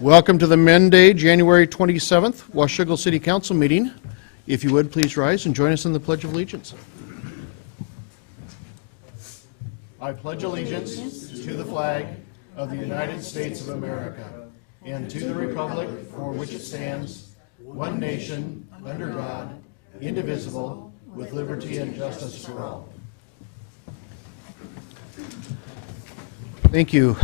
Welcome to the Monday, January 27th, Washougal City Council meeting. If you would, please rise and join us in the Pledge of Allegiance. I pledge allegiance to the flag of the United States of America and to the republic for which it stands, one nation, under God, indivisible, with liberty and justice for all. Thank you.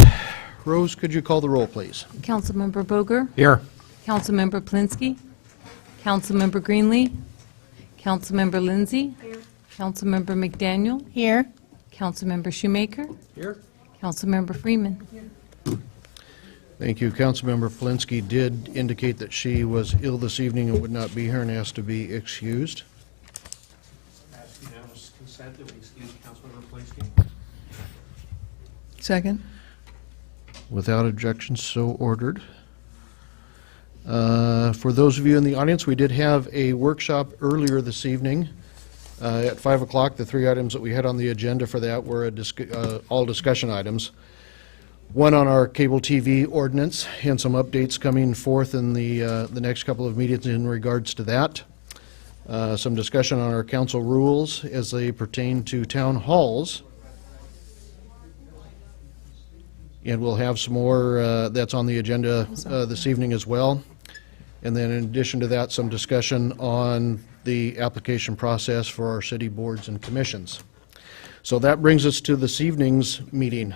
Rose, could you call the roll, please? Councilmember Boger, Here. Councilmember Plinsky, Councilmember Greenlee, Councilmember Lindsay, Councilmember McDaniel, Here. Councilmember Shoemaker, Here. Councilmember Freeman. Thank you. Councilmember Polinsky did indicate that she was ill this evening and would not be here and asked to be excused. Ask unanimous consent that we excuse Councilmember Polinsky. Second. Without objection, so ordered. For those of you in the audience, we did have a workshop earlier this evening at 5 o'clock. The three items that we had on the agenda for that were all discussion items. One on our cable TV ordinance and some updates coming forth in the next couple of meetings in regards to that. Some discussion on our council rules as they pertain to town halls. And we'll have some more that's on the agenda this evening as well. And then in addition to that, some discussion on the application process for our city boards and commissions. So that brings us to this evening's meeting.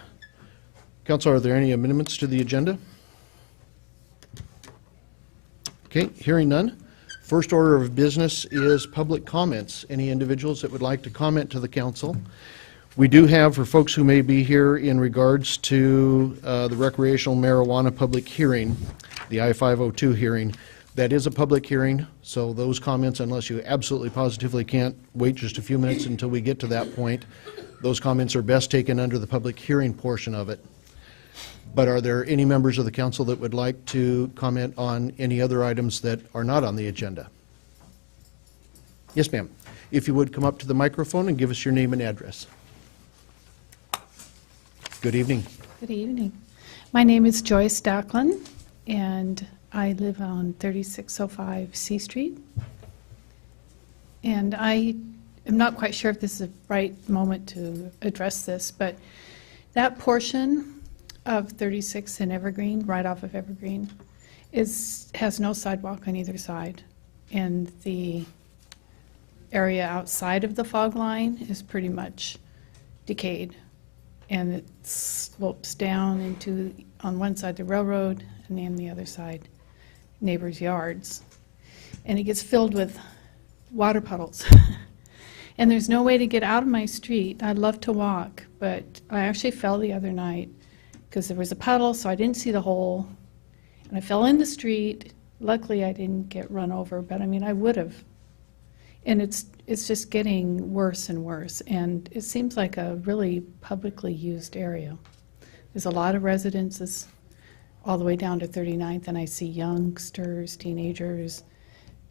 Council, are there any amendments to the agenda? Okay, hearing none. First order of business is public comments. Any individuals that would like to comment to the council? We do have, for folks who may be here in regards to the recreational marijuana public hearing, the I-502 hearing, that is a public hearing, so those comments, unless you absolutely positively can't wait just a few minutes until we get to that point, those comments are best taken under the public hearing portion of it. But are there any members of the council that would like to comment on any other items that are not on the agenda? Yes, ma'am. If you would come up to the microphone and give us your name and address. Good evening. Good evening. My name is Joyce Dacklin, and I live on 3605 C Street. And I am not quite sure if this is the right moment to address this, but that portion of 36 and Evergreen, right off of Evergreen, has no sidewalk on either side. And the area outside of the fog line is pretty much decayed. And it slopes down into, on one side, the railroad, and on the other side, neighbors' yards. And it gets filled with water puddles. And there's no way to get out of my street. I'd love to walk, but I actually fell the other night because there was a puddle, so I didn't see the hole. And I fell in the street. Luckily, I didn't get run over, but I mean, I would have. And it's just getting worse and worse, and it seems like a really publicly used area. There's a lot of residences all the way down to 39th, and I see youngsters, teenagers,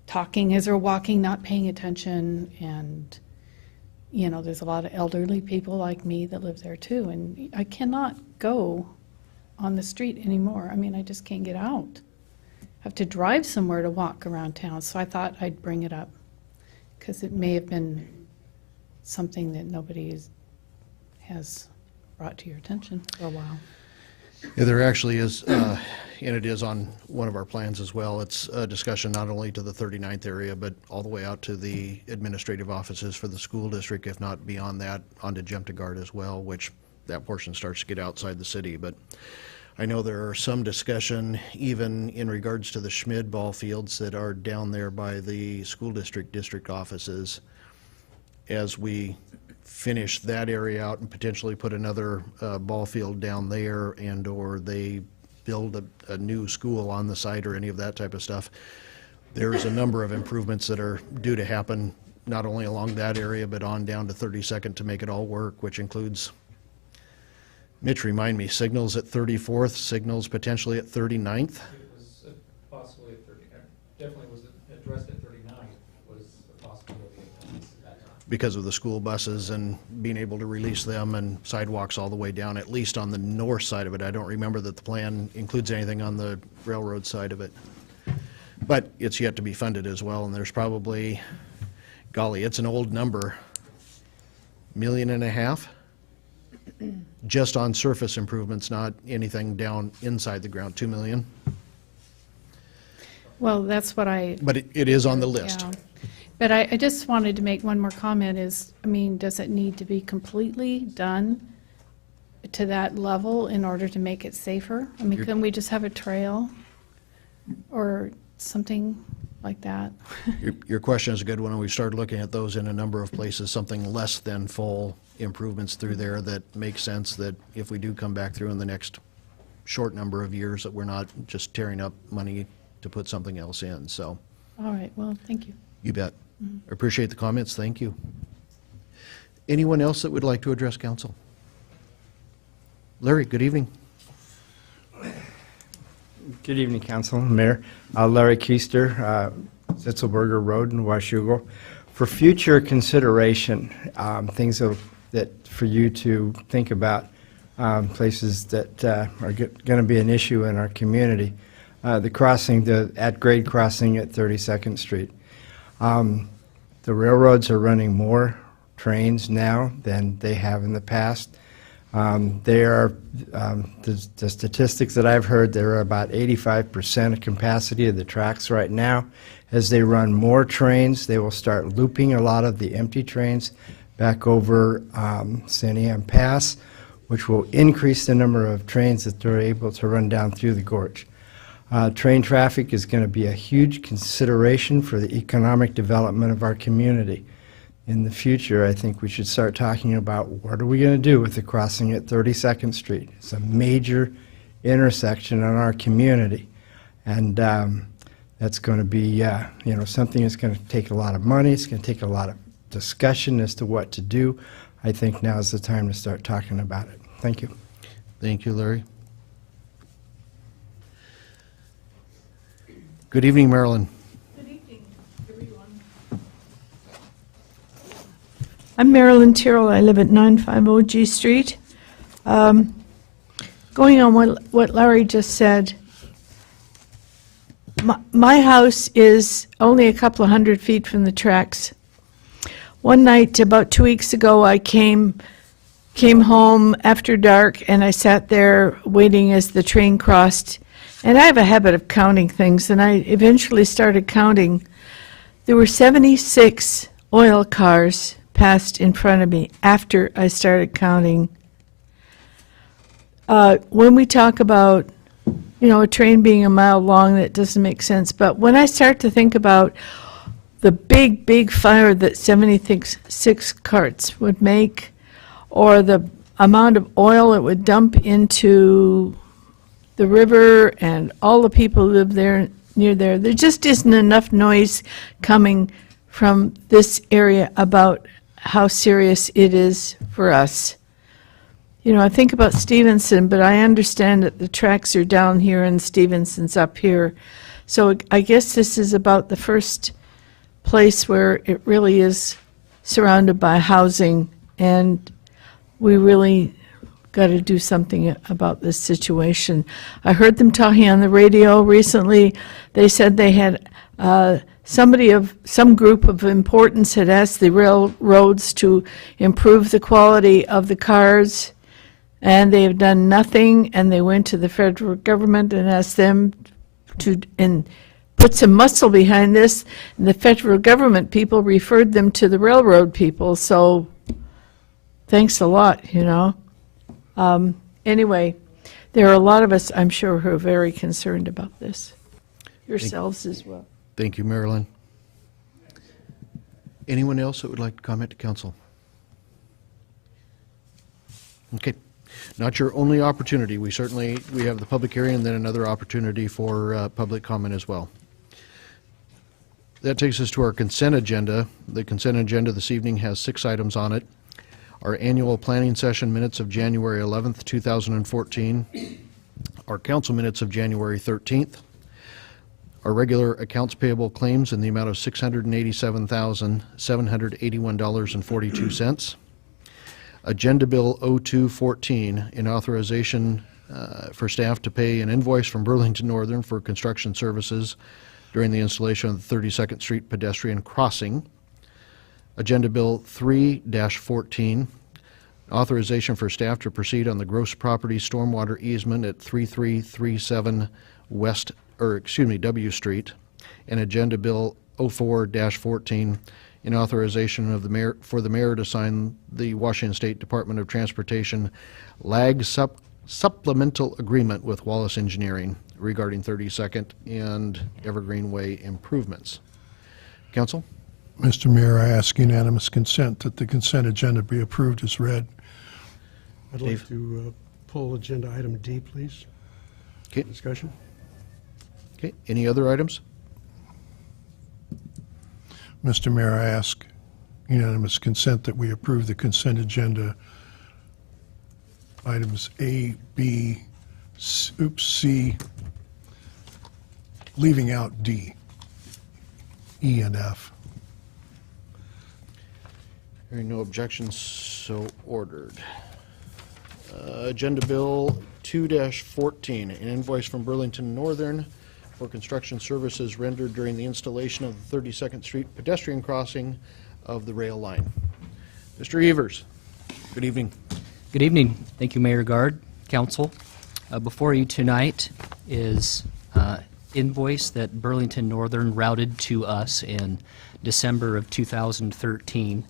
talking as they're walking, not paying attention, and you know, there's a lot of elderly people like me that live there too, and I cannot go on the street anymore. I mean, I just can't get out. I have to drive somewhere to walk around town, so I thought I'd bring it up, because it may have been something that nobody has brought to your attention for a while. Yeah, there actually is, and it is on one of our plans as well. It's a discussion not only to the 39th area, but all the way out to the administrative offices for the school district, if not beyond that, onto Jemtegard as well, which that portion starts to get outside the city. But I know there are some discussion even in regards to the Schmid ball fields that are down there by the school district offices as we finish that area out and potentially put another ball field down there, and or they build a new school on the site or any of that type of stuff. There's a number of improvements that are due to happen not only along that area but on down to 32nd to make it all work, which includes, Mitch, remind me, signals at 34th, signals potentially at 39th? It was possibly at 30, definitely was addressed at 39, was a possibility at that time. because of the school buses and being able to release them and sidewalks all the way down, at least on the north side of it. I don't remember that the plan includes anything on the railroad side of it. But it's yet to be funded as well, and there's probably, golly, it's an old number, $1.5 million just on surface improvements, not anything down inside the ground, 2 million. Well, that's what But it is on the list. yeah. But I just wanted to make one more comment is, I mean, does it need to be completely done to that level in order to make it safer? I mean, couldn't we just have a trail or something like that? Your question is a good one, and we've started looking at those in a number of places, something less than full improvements through there that make sense, that if we do come back through in the next short number of years, that we're not just tearing up money to put something else in, so. All right, well, thank you. You bet. I appreciate the comments, thank you. Anyone else that would like to address council? Larry, good evening. Good evening, Council, Mayor. Larry Keister, Zitzelberger Road in Washougal. For future consideration, things that for you to think about, places that are going to be an issue in our community. The crossing, the at-grade crossing at 32nd Street. The railroads are running more trains now than they have in the past. The statistics that I've heard, there are about 85% of capacity of the tracks right now. As they run more trains, they will start looping a lot of the empty trains back over San Ian Pass, which will increase the number of trains that they're able to run down through the gorge. Train traffic is going to be a huge consideration for the economic development of our community. In the future, I think we should start talking about what are we going to do with the crossing at 32nd Street. It's a major intersection in our community, and that's going to be something that's going to take a lot of money. It's going to take a lot of discussion as to what to do. I think now is the time to start talking about it. Thank you. Thank you, Larry. Good evening, Marilyn. Good evening, everyone. I'm Marilyn Tyrrell. I live at 950 G Street. Going on what Larry just said, my house is only a couple of 100 feet from the tracks. One night, about 2 weeks ago, I came home after dark, and I sat there waiting as the train crossed. And I have a habit of counting things, and I eventually started counting. There were 76 oil cars passed in front of me after I started counting. When we talk about, a train being a mile long, that doesn't make sense. But when I start to think about the big, big fire that 76 carts would make, or the amount of oil it would dump into the river and all the people who live there, near there just isn't enough noise coming from this area about how serious it is for us. I think about Stevenson, but I understand that the tracks are down here and Stevenson's up here. So I guess this is about the first place where it really is surrounded by housing, and we really got to do something about this situation. I heard them talking on the radio recently. They said they had some group of importance had asked the railroads to improve the quality of the cars, and they have done nothing, and they went to the federal government and asked them to put some muscle behind this, and the federal government people referred them to the railroad people, so thanks a lot, Anyway, there are a lot of us, I'm sure, who are very concerned about this. Yourselves as well. Thank you, Marilyn. Anyone else that would like to comment to council? Okay, not your only opportunity. We have the public hearing and then another opportunity for public comment as well. That takes us to our consent agenda. The consent agenda this evening has 6 items on it. Our annual planning session minutes of January 11th, 2014, our council minutes of January 13th, Our regular accounts payable claims in the amount of $687,781.42. Agenda Bill 0214, in authorization for staff to pay an invoice from Burlington Northern for construction services during the installation of the 32nd Street pedestrian crossing. Agenda Bill 3-14, authorization for staff to proceed on the gross property stormwater easement at 3337 W Street. And Agenda Bill 04-14, in authorization of the mayor, for the mayor to sign the Washington State Department of Transportation lag supplemental agreement with Wallace Engineering regarding 32nd and Evergreen Way improvements. Council? Mr. Mayor, I ask unanimous consent that the consent agenda be approved as read. I'd Dave. like to pull agenda item D, please. Okay. Discussion. Okay, any other items? Mr. Mayor, I ask unanimous consent that we approve the consent agenda items A, B, C, leaving out D, E, and F. Hearing no objections, so ordered. Agenda Bill 2-14, an invoice from Burlington Northern for construction services rendered during the installation of the 32nd Street pedestrian crossing of the rail line. Mr. Evers, good evening. Good evening. Thank you, Mayor Guard, Council. Before you tonight is invoice that Burlington Northern routed to us in December of 2013.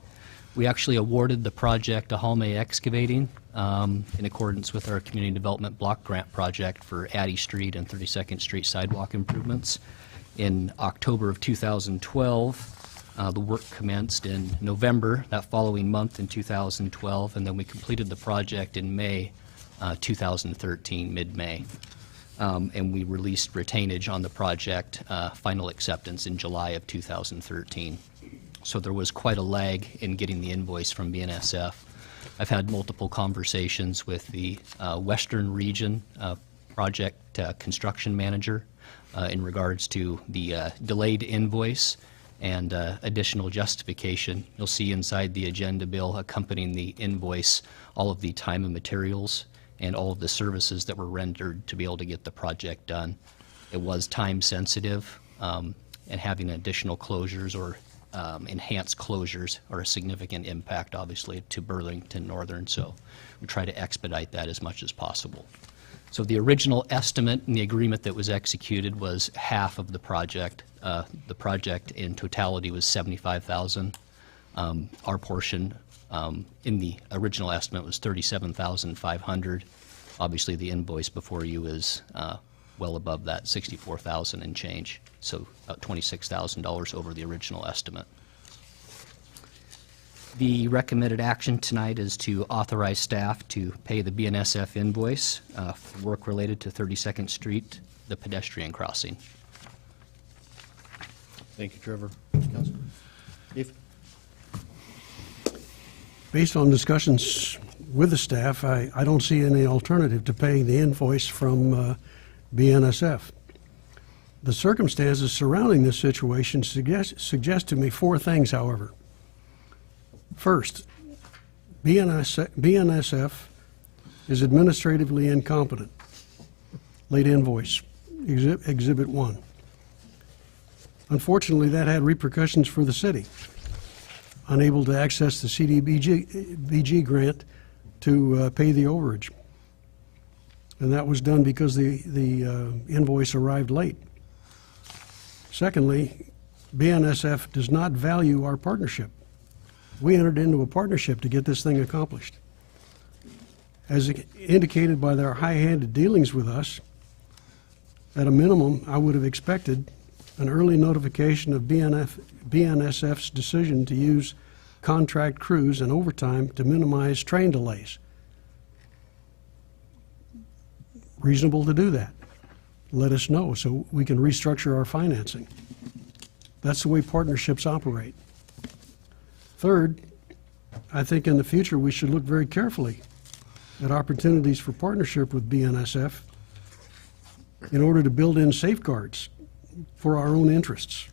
We actually awarded the project to Halme Excavating in accordance with our Community Development Block Grant project for Addy Street and 32nd Street sidewalk improvements. In October of 2012, the work commenced in November, that following month in 2012, and then we completed the project in May 2013, mid-May. And we released retainage on the project, final acceptance in July of 2013. So there was quite a lag in getting the invoice from BNSF. I've had multiple conversations with the Western Region project construction manager in regards to the delayed invoice and additional justification. You'll see inside the agenda bill accompanying the invoice all of the time and materials and all of the services that were rendered to be able to get the project done. It was time sensitive, and having additional closures or enhanced closures are a significant impact, obviously, to Burlington Northern, so we try to expedite that as much as possible. So the original estimate and the agreement that was executed was half of the project. The project in totality was $75,000. Our portion in the original estimate was $37,500. Obviously, the invoice before you is well above that, $64,000 and change, so about $26,000 over the original estimate. The recommended action tonight is to authorize staff to pay the BNSF invoice for work related to 32nd Street, the pedestrian crossing. Thank you, Trevor. Council? Dave? Based on discussions with the staff, I don't see any alternative to paying the invoice from BNSF. The circumstances surrounding this situation suggest to me four things, however. First, BNSF is administratively incompetent. Late invoice, Exhibit 1. Unfortunately, that had repercussions for the city. Unable to access the CDBG grant to pay the overage. And that was done because the invoice arrived late. Secondly, BNSF does not value our partnership. We entered into a partnership to get this thing accomplished. As indicated by their high-handed dealings with us, at a minimum, I would have expected an early notification of BNSF's decision to use contract crews and overtime to minimize train delays. Reasonable to do that. Let us know so we can restructure our financing. That's the way partnerships operate. Third, I think in the future we should look very carefully at opportunities for partnership with BNSF in order to build in safeguards for our own interests.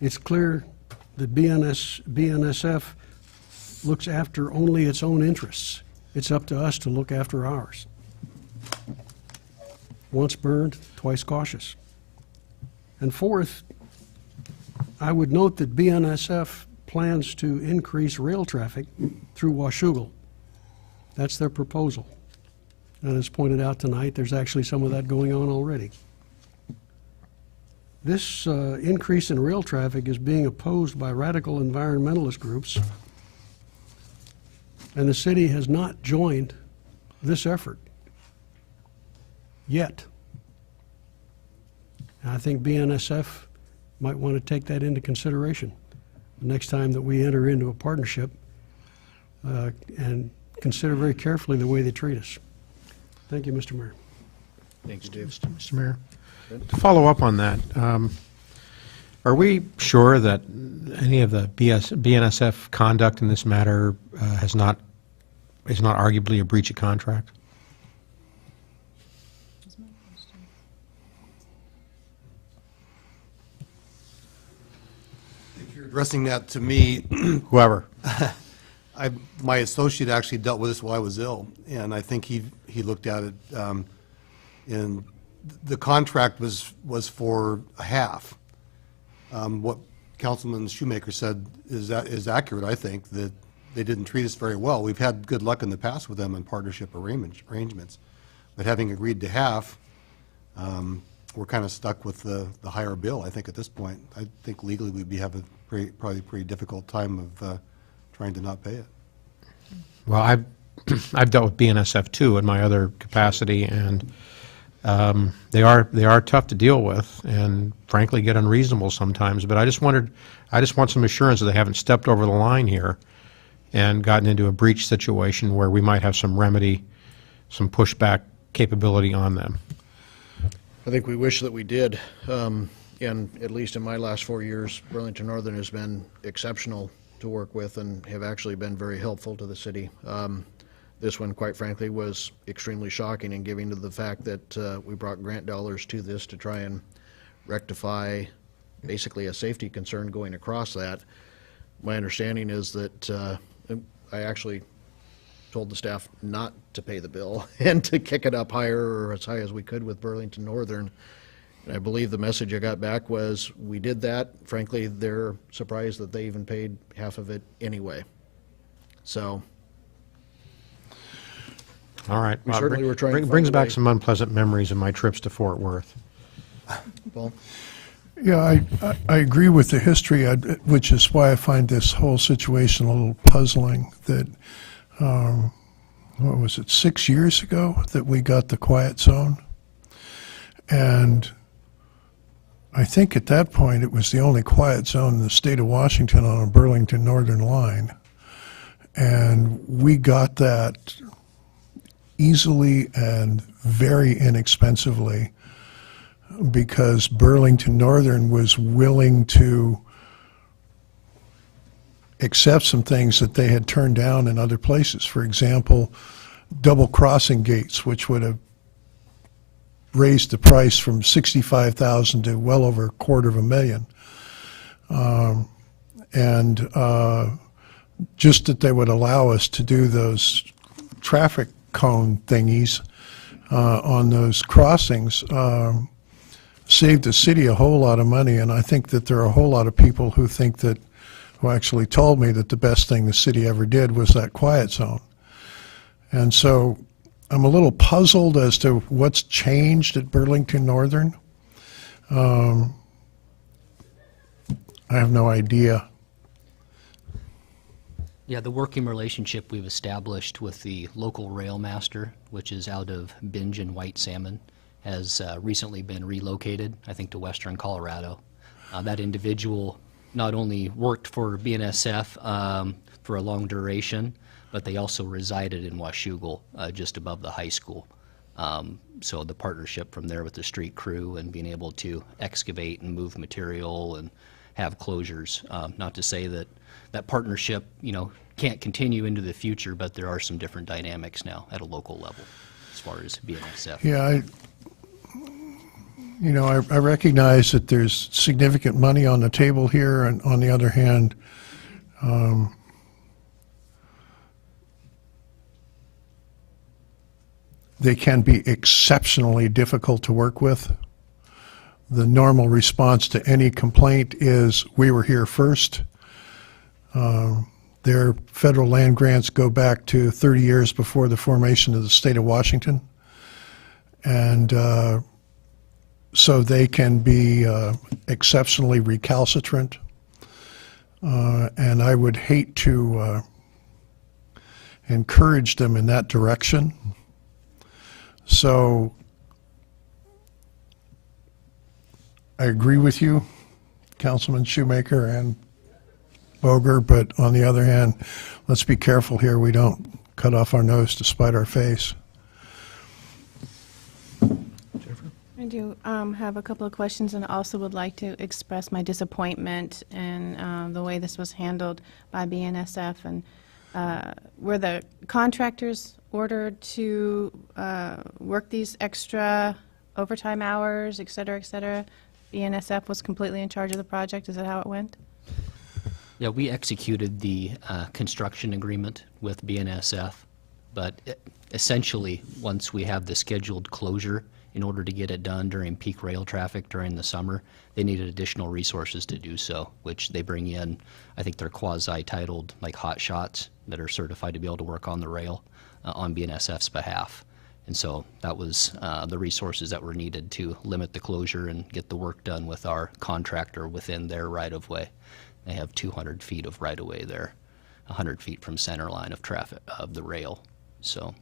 It's clear that BNSF looks after only its own interests. It's up to us to look after ours. Once burned, twice cautious. And fourth, I would note that BNSF plans to increase rail traffic through Washougal. That's their proposal. And as pointed out tonight, there's actually some of that going on already. This increase in rail traffic is being opposed by radical environmentalist groups, and the city has not joined this effort yet. And I think BNSF might want to take that into consideration the next time that we enter into a partnership and consider very carefully the way they treat us. Thank you, Mr. Mayor. Thanks, Dave. Mr. Mayor, to follow up on that, are we sure that any of the BNSF conduct in this matter is not arguably a breach of contract? If you're addressing that to me, Whoever. my associate actually dealt with this while I was ill, and I think he looked at it, and the contract was for a half. What Councilman Shoemaker said is accurate, I think, that they didn't treat us very well. We've had good luck in the past with them in partnership arrangements, but having agreed to half, we're kind of stuck with the higher bill, I think, at this point. I think legally we'd have a probably pretty difficult time of trying to not pay it. Well, I've dealt with BNSF too in my other capacity, and they are tough to deal with, and frankly get unreasonable sometimes. But I just want some assurance that they haven't stepped over the line here and gotten into a breach situation where we might have some remedy, some pushback capability on them. I think we wish that we did. And at least in my last 4 years, Burlington Northern has been exceptional to work with and have actually been very helpful to the city. This one, quite frankly, was extremely shocking in giving to the fact that we brought grant dollars to this to try and rectify basically a safety concern going across that. My understanding is that I actually told the staff not to pay the bill and to kick it up higher or as high as we could with Burlington Northern. And I believe the message I got back was, we did that. Frankly, they're surprised that they even paid half of it anyway. So. All right. We certainly were trying to find brings a back way. some unpleasant memories of my trips to Fort Worth. Paul? Yeah, I agree with the history, which is why I find this whole situation a little puzzling, that, what was it, 6 years ago that we got the quiet zone? And I think at that point it was the only quiet zone in the state of Washington on a Burlington Northern line. And we got that easily and very inexpensively because Burlington Northern was willing to accept some things that they had turned down in other places. For example, double crossing gates, which would have raised the price from $65,000 to well over $250,000. And just that they would allow us to do those traffic cone thingies on those crossings saved the city a whole lot of money. And I think that there are a whole lot of people who think that, who actually told me that the best thing the city ever did was that quiet zone. And so I'm a little puzzled as to what's changed at Burlington Northern. I have no idea. Yeah, the working relationship we've established with the local rail master, which is out of Binge and White Salmon, has recently been relocated, I think, to western Colorado. That individual not only worked for BNSF for a long duration, but they also resided in Washougal, just above the high school. So the partnership from there with the street crew and being able to excavate and move material and have closures, not to say that that partnership, you know, can't continue into the future, but there are some different dynamics now at a local level as far as BNSF. Yeah, You know, I recognize that there's significant money on the table here, and on the other hand, they can be exceptionally difficult to work with. The normal response to any complaint is, we were here first. Their federal land grants go back to 30 years before the formation of the state of Washington. And so they can be exceptionally recalcitrant. And I would hate to encourage them in that direction. So I agree with you, Councilman Shoemaker and Boger, but on the other hand, let's be careful here. We don't cut off our nose to spite our face. I do have a couple of questions, and also would like to express my disappointment in the way this was handled by BNSF. And were the contractors ordered to work these extra overtime hours, et cetera, et cetera? BNSF was completely in charge of the project? Is that how it went? Yeah, we executed the construction agreement with BNSF, but essentially, once we have the scheduled closure, in order to get it done during peak rail traffic during the summer, they needed additional resources to do so, which they bring in. I think they're quasi-titled, like hot shots, that are certified to be able to work on the rail on BNSF's behalf. And so that was the resources that were needed to limit the closure and get the work done with our contractor within their right-of-way. They have 200 feet of right-of-way there, 100 feet from center line of traffic of the rail. So.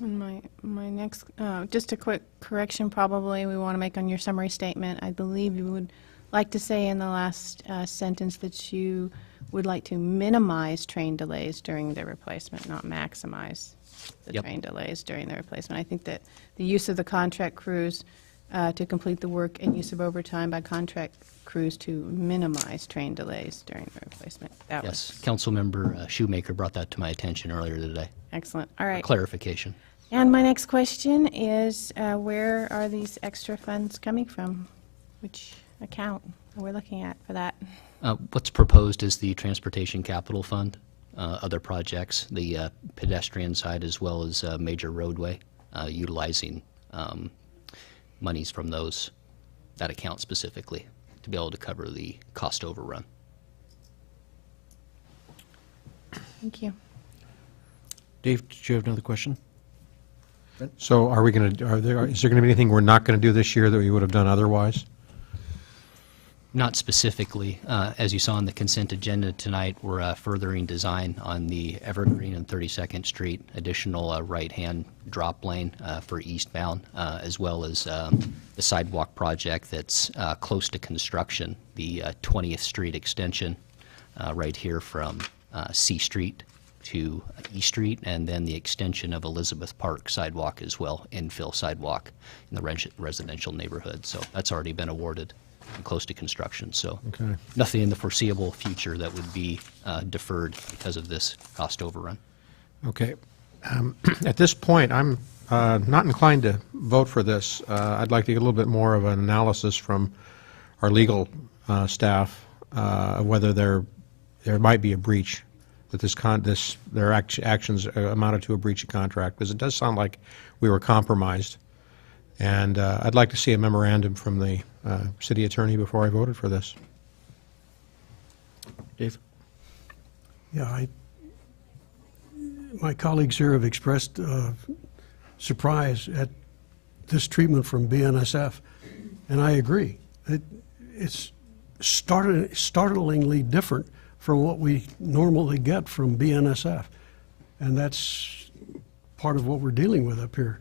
And my next, just a quick correction probably we want to make on your summary statement. I believe you would like to say in the last sentence that you would like to minimize train delays during the replacement, not maximize the Yep. train delays during the replacement. I think that the use of the contract crews to complete the work and use of overtime by contract crews to minimize train delays during the replacement. That Yes, was Councilmember Shoemaker brought that to my attention earlier today. excellent. All right. Clarification. And my next question is, where are these extra funds coming from? Which account are we looking at for that? What's proposed is the Transportation Capital Fund, other projects, the pedestrian side as well as major roadway, utilizing monies from that account specifically to be able to cover the cost overrun. Thank you. Dave, did you have another question? So are we going to, is there going to be anything we're not going to do this year that we would have done otherwise? Not specifically. As you saw on the consent agenda tonight, we're furthering design on the Evergreen and 32nd Street, additional right-hand drop lane for eastbound, as well as the sidewalk project that's close to construction, the 20th Street extension right here from C Street to E Street, and then the extension of Elizabeth Park sidewalk as well, infill sidewalk in the residential neighborhood. So that's already been awarded and close to construction. So Okay. nothing in the foreseeable future that would be deferred because of this cost overrun. Okay. At this point, I'm not inclined to vote for this. I'd like to get a little bit more of an analysis from our legal staff of whether there might be a breach, that their actions amounted to a breach of contract, because it does sound like we were compromised. And I'd like to see a memorandum from the city attorney before I voted for this. Dave? Yeah, my colleagues here have expressed surprise at this treatment from BNSF, and I agree. It's startlingly different from what we normally get from BNSF, and that's part of what we're dealing with up here.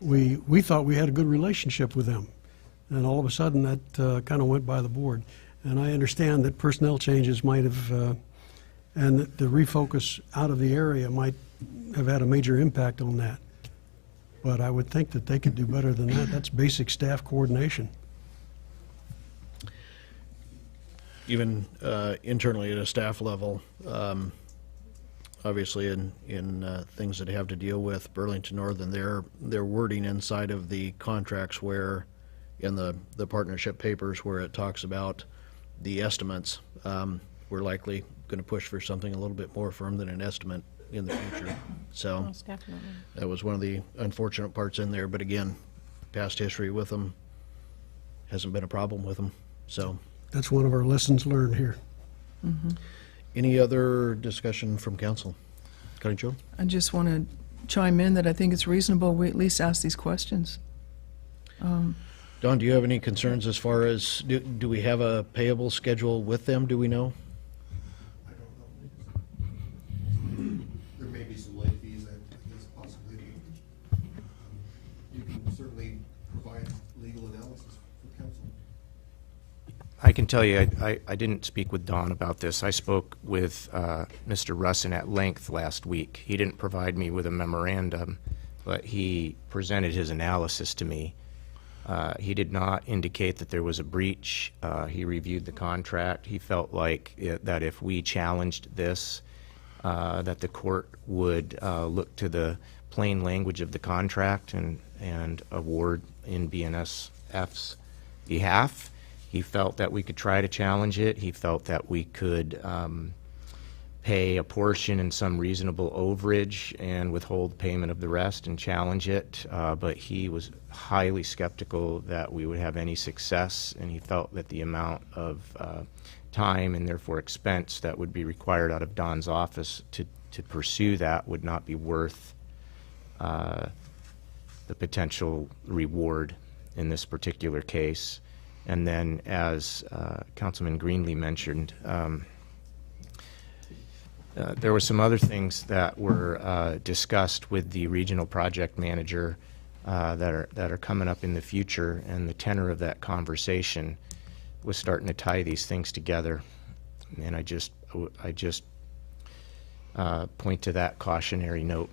We thought we had a good relationship with them, and all of a sudden that kind of went by the board. And I understand that personnel changes might have, and that the refocus out of the area might have had a major impact on that. But I would think that they could do better than that. That's basic staff coordination. Even internally at a staff level, obviously in things that have to deal with Burlington Northern, their wording inside of the contracts where in the partnership papers where it talks about the estimates. We're likely going to push for something a little bit more firm than an estimate in the future. So Most definitely. that was one of the unfortunate parts in there, but again, past history with them hasn't been a problem with them, so. That's one of our lessons learned here. Any other discussion from council? County Joe? I just want to chime in that I think it's reasonable we at least ask these questions. Don, do you have any concerns as far as, do we have a payable schedule with them, do we know? There may be some late fees, I guess possibly. You can certainly provide legal analysis for council. I can tell you, I didn't speak with Don about this. I spoke with Mr. Russin at length last week. He didn't provide me with a memorandum, but he presented his analysis to me. He did not indicate that there was a breach. He reviewed the contract. He felt like that if we challenged this, that the court would look to the plain language of the contract and award in BNSF's behalf. He felt that we could try to challenge it. He felt that we could pay a portion in some reasonable overage and withhold payment of the rest and challenge it. But he was highly skeptical that we would have any success, and he felt that the amount of time and therefore expense that would be required out of Don's office to pursue that would not be worth the potential reward in this particular case. And then, as Councilman Greenlee mentioned, there were some other things that were discussed with the regional project manager that are coming up in the future, and the tenor of that conversation was starting to tie these things together. And I just point to that cautionary note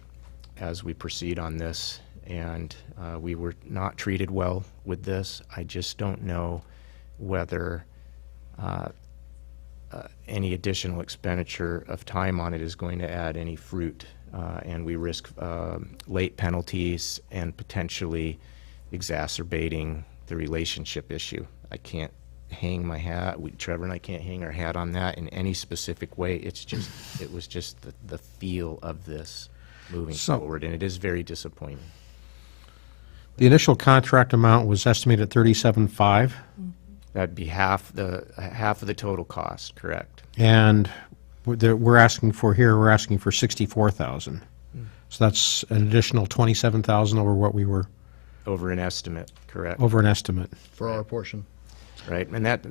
as we proceed on this. And we were not treated well with this. I just don't know whether any additional expenditure of time on it is going to add any fruit, and we risk late penalties and potentially exacerbating the relationship issue. I can't hang my hat, Trevor and I can't hang our hat on that in any specific way. It's just, it was just the feel of this moving forward, and it is very disappointing. The initial contract amount was estimated at $37.5, That'd be half of the total cost, correct? and we're asking for $64,000. So that's an additional $27,000 over what we were, Over an estimate, correct? over an estimate. For our portion. Right, and that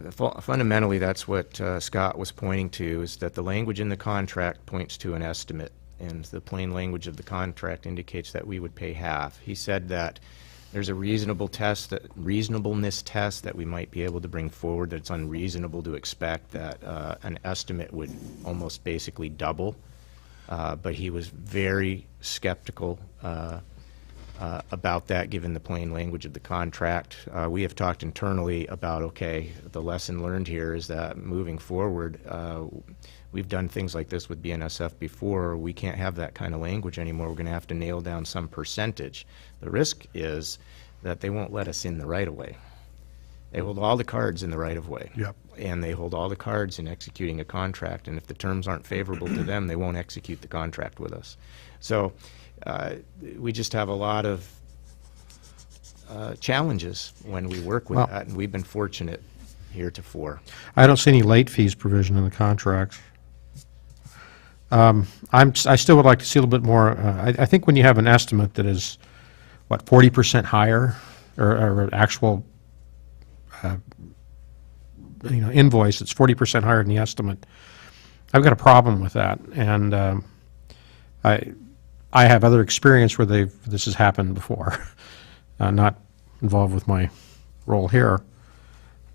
fundamentally, that's what Scott was pointing to, is that the language in the contract points to an estimate, and the plain language of the contract indicates that we would pay half. He said that there's a reasonableness test that we might be able to bring forward, that it's unreasonable to expect that an estimate would almost basically double, but he was very skeptical about that, given the plain language of the contract. We have talked internally about, okay, the lesson learned here is that moving forward, we've done things like this with BNSF before. We can't have that kind of language anymore. We're going to have to nail down some percentage. The risk is that they won't let us in the right-of-way. They hold all the cards in the right-of-way. Yep. And they hold all the cards in executing a contract, and if the terms aren't favorable to them, they won't execute the contract with us. So we just have a lot of challenges when we work with that, and we've been fortunate heretofore. I don't see any late fees provision in the contract. I still would like to see a little bit more. I think when you have an estimate that is, 40% higher, or actual, invoice, it's 40% higher than the estimate. I've got a problem with that, and I have other experience where this has happened before, not involved with my role here.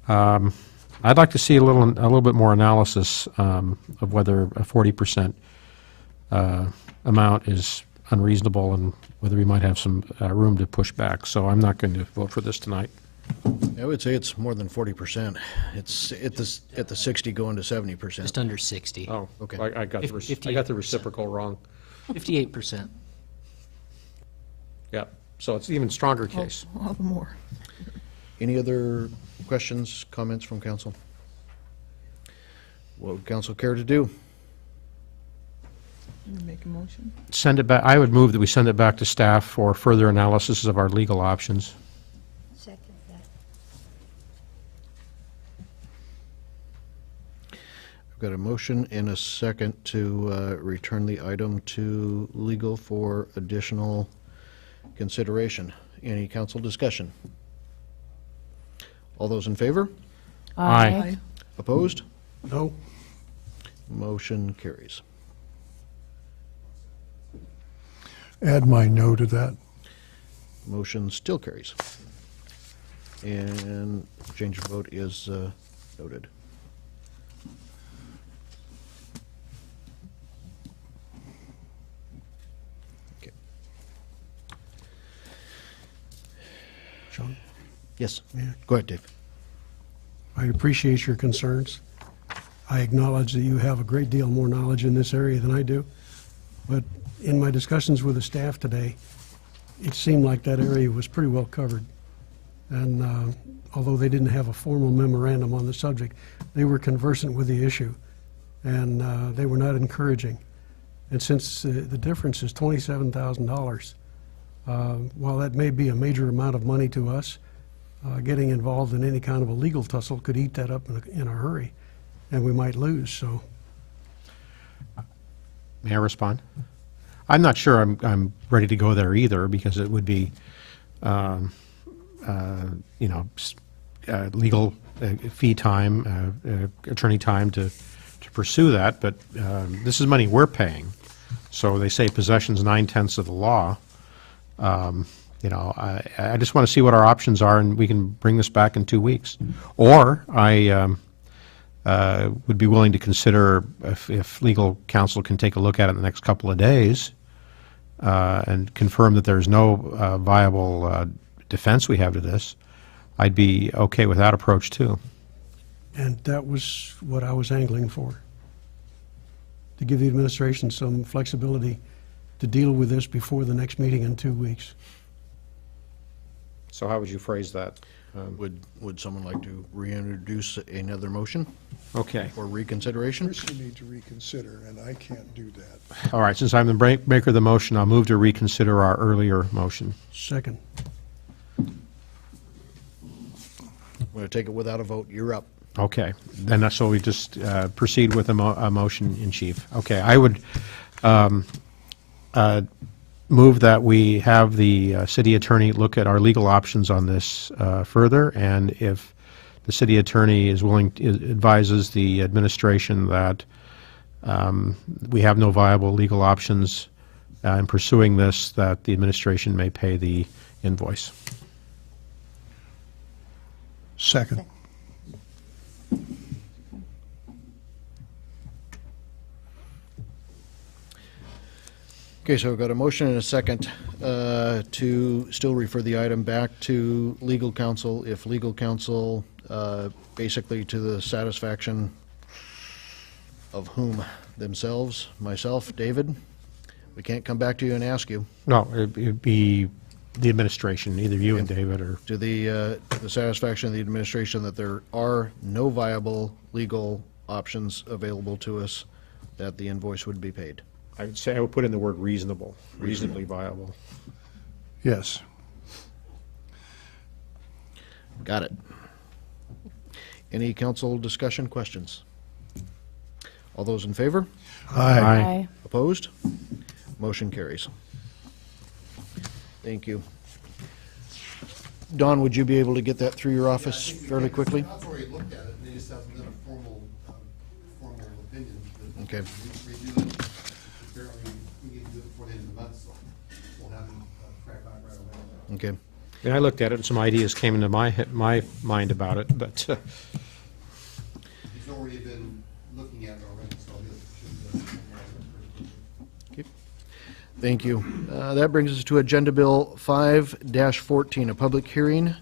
I'd like to see a little bit more analysis of whether a 40% amount is unreasonable and whether we might have some room to push back. So I'm not going to vote for this tonight. I would say it's more than 40%. It's at the 60 going to 70%. Just under 60. Oh, Okay. I got the reciprocal wrong. 58%. Yeah, so it's an even stronger case. All the more. Any other questions, comments from council? What would council care to do? Make a motion. Send it back, I would move that we send it back to staff for further analysis of our legal options. Second that. I've got a motion and a second to return the item to legal for additional consideration. Any council discussion? All those in favor? Aye. Opposed? No? Motion carries. Add my no to that. Motion still carries. And change of vote is noted. Okay. Sean? Yes, Yeah. go ahead, Dave. I appreciate your concerns. I acknowledge that you have a great deal more knowledge in this area than I do. But in my discussions with the staff today, it seemed like that area was pretty well covered. And although they didn't have a formal memorandum on the subject, they were conversant with the issue. And they were not encouraging. And since the difference is $27,000, while that may be a major amount of money to us, getting involved in any kind of a legal tussle could eat that up in a hurry, and we might lose, so. May I respond? I'm not sure I'm ready to go there either, because it would be, legal fee time, attorney time to pursue that, but this is money we're paying. So they say possession's 9/10 of the law. I just want to see what our options are, and we can bring this back in 2 weeks. Or I would be willing to consider, if legal counsel can take a look at it in the next couple of days and confirm that there's no viable defense we have to this, I'd be okay with that approach too. And that was what I was angling for, to give the administration some flexibility to deal with this before the next meeting in 2 weeks. So how would you phrase that? Would someone like to reintroduce another motion Okay. for reconsideration? First, you need to reconsider, and I can't do that. All right, since I'm the maker of the motion, I'll move to reconsider our earlier motion. Second. I'm going to take it without a vote. You're up. Okay, then so we just proceed with a motion in chief. Okay, I would move that we have the city attorney look at our legal options on this further, and if the city attorney is willing, advises the administration that we have no viable legal options in pursuing this, that the administration may pay the invoice. Second. Okay, so we've got a motion and a second to still refer the item back to legal counsel. If legal counsel, basically to the satisfaction of whom? Themselves, myself, David? We can't come back to you and ask you. No, it'd be the administration, either you and David, or To the satisfaction of the administration that there are no viable legal options available to us, that the invoice would be paid. I would say I would put in the word reasonable, reasonably viable. Yes. Got it. Any council discussion, questions? All those in favor? Aye. Opposed? Motion carries. Thank you. Don, would you be able to get that through your office fairly quickly? I've already looked at it, they just haven't done a formal opinion. But Okay. review it. Apparently, we need to do it before the end of the month, so we'll have them crack back right away. Okay. Yeah, I looked at it, and some ideas came into my mind about it, but He's already been looking at it already, so he'll should. Thank you. That brings us to Agenda Bill 5-14, a public hearing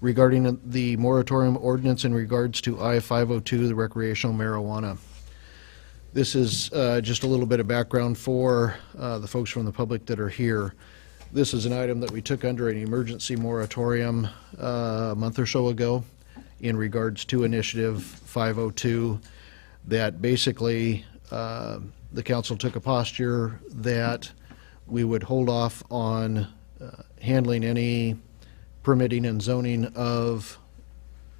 regarding the moratorium ordinance in regards to I-502, the recreational marijuana. This is just a little bit of background for the folks from the public that are here. This is an item that we took under an emergency moratorium a month or so ago in regards to Initiative 502, that basically the council took a posture that we would hold off on handling any permitting and zoning of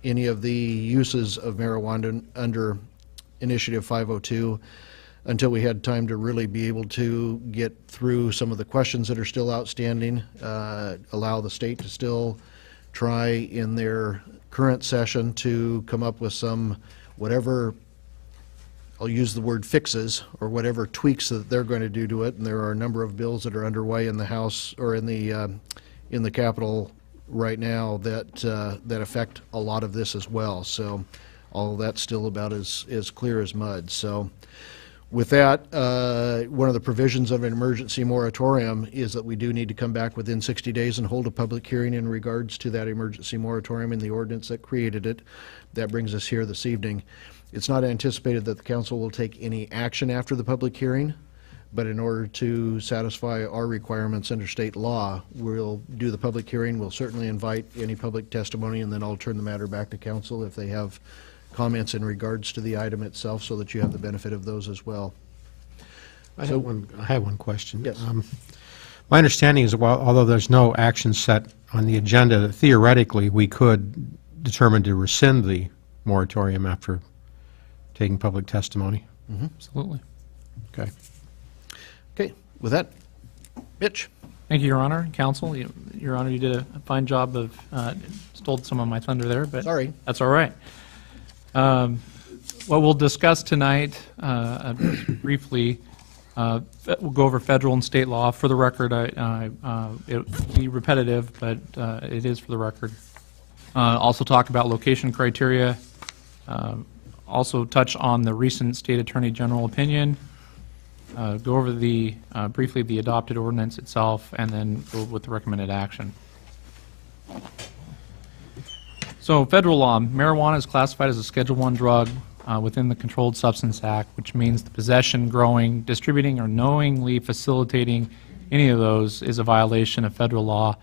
any of the uses of marijuana under Initiative 502 until we had time to really be able to get through some of the questions that are still outstanding, allow the state to still try in their current session to come up with some, whatever, I'll use the word fixes, or whatever tweaks that they're going to do to it. And there are a number of bills that are underway in the House or in the Capitol right now that that affect a lot of this as well. So all of that's still about as clear as mud. So with that, one of the provisions of an emergency moratorium is that we do need to come back within 60 days and hold a public hearing in regards to that emergency moratorium and the ordinance that created it. That brings us here this evening. It's not anticipated that the council will take any action after the public hearing, but in order to satisfy our requirements under state law, we'll do the public hearing. We'll certainly invite any public testimony, and then I'll turn the matter back to council if they have comments in regards to the item itself, so that you have the benefit of those as well. I have one question. Yes. My understanding is, although there's no action set on the agenda, that theoretically we could determine to rescind the moratorium after taking public testimony. Absolutely. Okay. Okay, with that, Mitch. Thank you, Your Honor, Counsel. Your Honor, you did a fine job of, stole some of my thunder there, but Sorry. that's all right. What we'll discuss tonight, briefly, we'll go over federal and state law. For the record, it'll be repetitive, but it is for the record. Also talk about location criteria. Also touch on the recent State Attorney General opinion. Go over briefly the adopted ordinance itself, and then go with the recommended action. So federal law, marijuana is classified as a Schedule I drug within the Controlled Substance Act, which means the possession, growing, distributing, or knowingly facilitating any of those is a violation of federal law,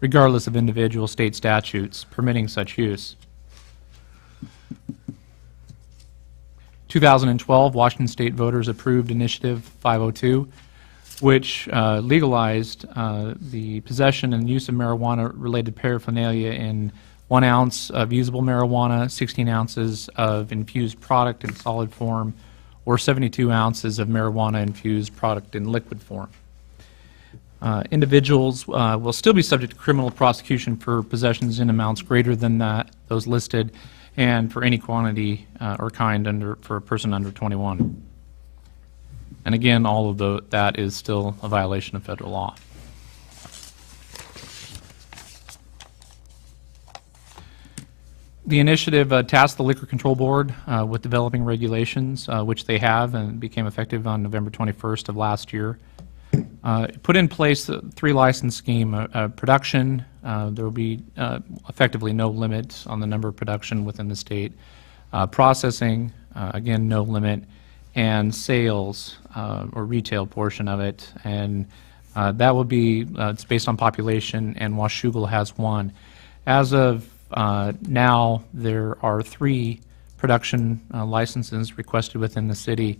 regardless of individual state statutes permitting such use. 2012, Washington State voters approved Initiative 502, which legalized the possession and use of marijuana-related paraphernalia in 1 ounce of usable marijuana, 16 ounces of infused product in solid form, or 72 ounces of marijuana-infused product in liquid form. Individuals will still be subject to criminal prosecution for possessions in amounts greater than those listed, and for any quantity or kind for a person under 21. And again, all of that is still a violation of federal law. The initiative tasked the Liquor Control Board with developing regulations, which they have, and became effective on November 21st of last year. It put in place a 3-license scheme: production. There will be effectively no limit on the number of production within the state. Processing, again, no limit, and sales or retail portion of it. And that will be, it's based on population, and Washougal has 1. As of now, there are 3 production licenses requested within the city,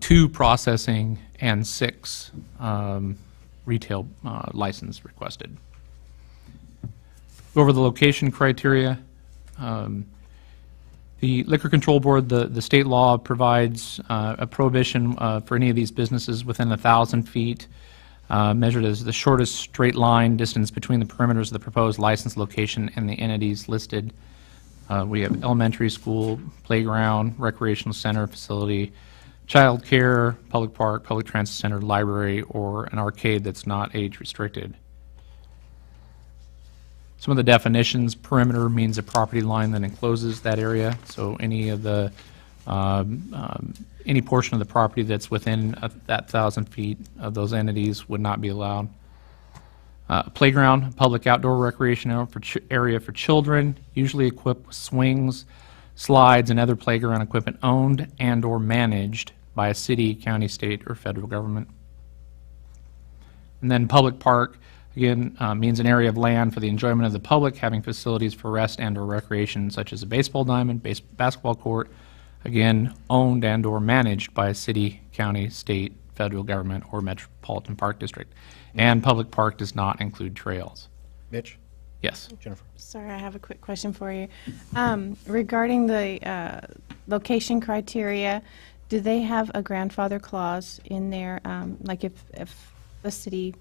2 processing, and 6 retail license requested. Go over the location criteria. The Liquor Control Board, the state law provides a prohibition for any of these businesses within 1,000 feet, measured as the shortest straight line distance between the perimeters of the proposed license location and the entities listed. We have elementary school, playground, recreational center facility, child care, public park, public transit center, library, or an arcade that's not age restricted. Some of the definitions: perimeter means a property line that encloses that area, so any of the any portion of the property that's within that 1,000 feet of those entities would not be allowed. Playground, public outdoor recreation area for children, usually equipped with swings, slides, and other playground equipment owned and or managed by a city, county, state, or federal government. And then public park, Again, means an area of land for the enjoyment of the public, having facilities for rest and/or recreation, such as a baseball diamond, basketball court, again, owned and/or managed by a city, county, state, federal government, or metropolitan park district. And public park does not include trails. Mitch? Yes. Jennifer? Sorry, I have a quick question for you. Regarding the location criteria, do they have a grandfather clause in there? Like if the city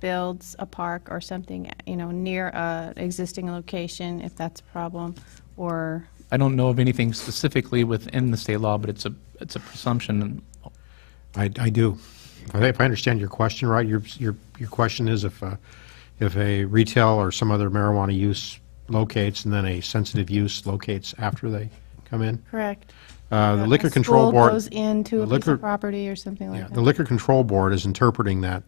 builds a park or something, near a existing location, if that's a problem, or? I don't know of anything specifically within the state law, but it's a presumption. I do. If I understand your question right, your question is if a retail or some other marijuana use locates and then a sensitive use locates after they come in? Correct. The Liquor A Control school Board. goes into a the piece of property or something like Yeah, that. the Liquor Control Board is interpreting that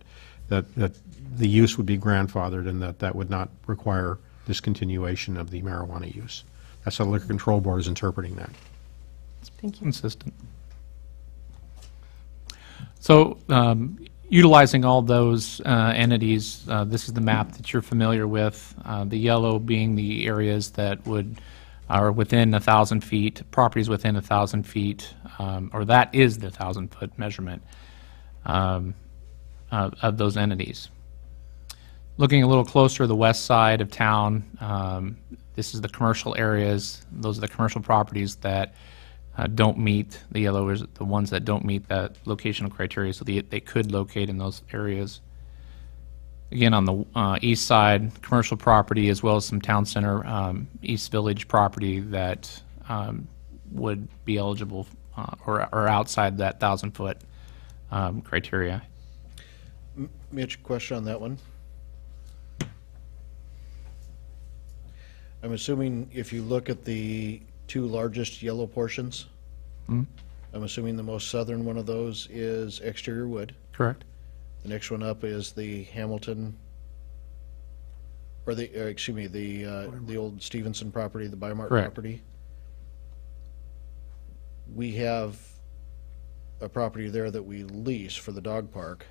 the use would be grandfathered and that would not require discontinuation of the marijuana use. That's how the Liquor Control Board is interpreting that. Thank you. Consistent. So, utilizing all those entities, this is the map that you're familiar with. The yellow being the areas that are within 1,000 feet, properties within 1,000 feet, or that is the 1,000-foot measurement of those entities. Looking a little closer to the west side of town, this is the commercial areas. Those are the commercial properties that don't meet, the yellow is the ones that don't meet that locational criteria, so they could locate in those areas. Again, on the east side, commercial property as well as some town center, East Village property that would be eligible or outside that 1,000-foot criteria. Mitch, question on that one? I'm assuming if you look at the two largest yellow portions, I'm assuming the most southern one of those is exterior wood. Correct. The next one up is the Hamilton, or the old Stevenson property, the Bimart Correct. property. We have a property there that we lease for the dog park.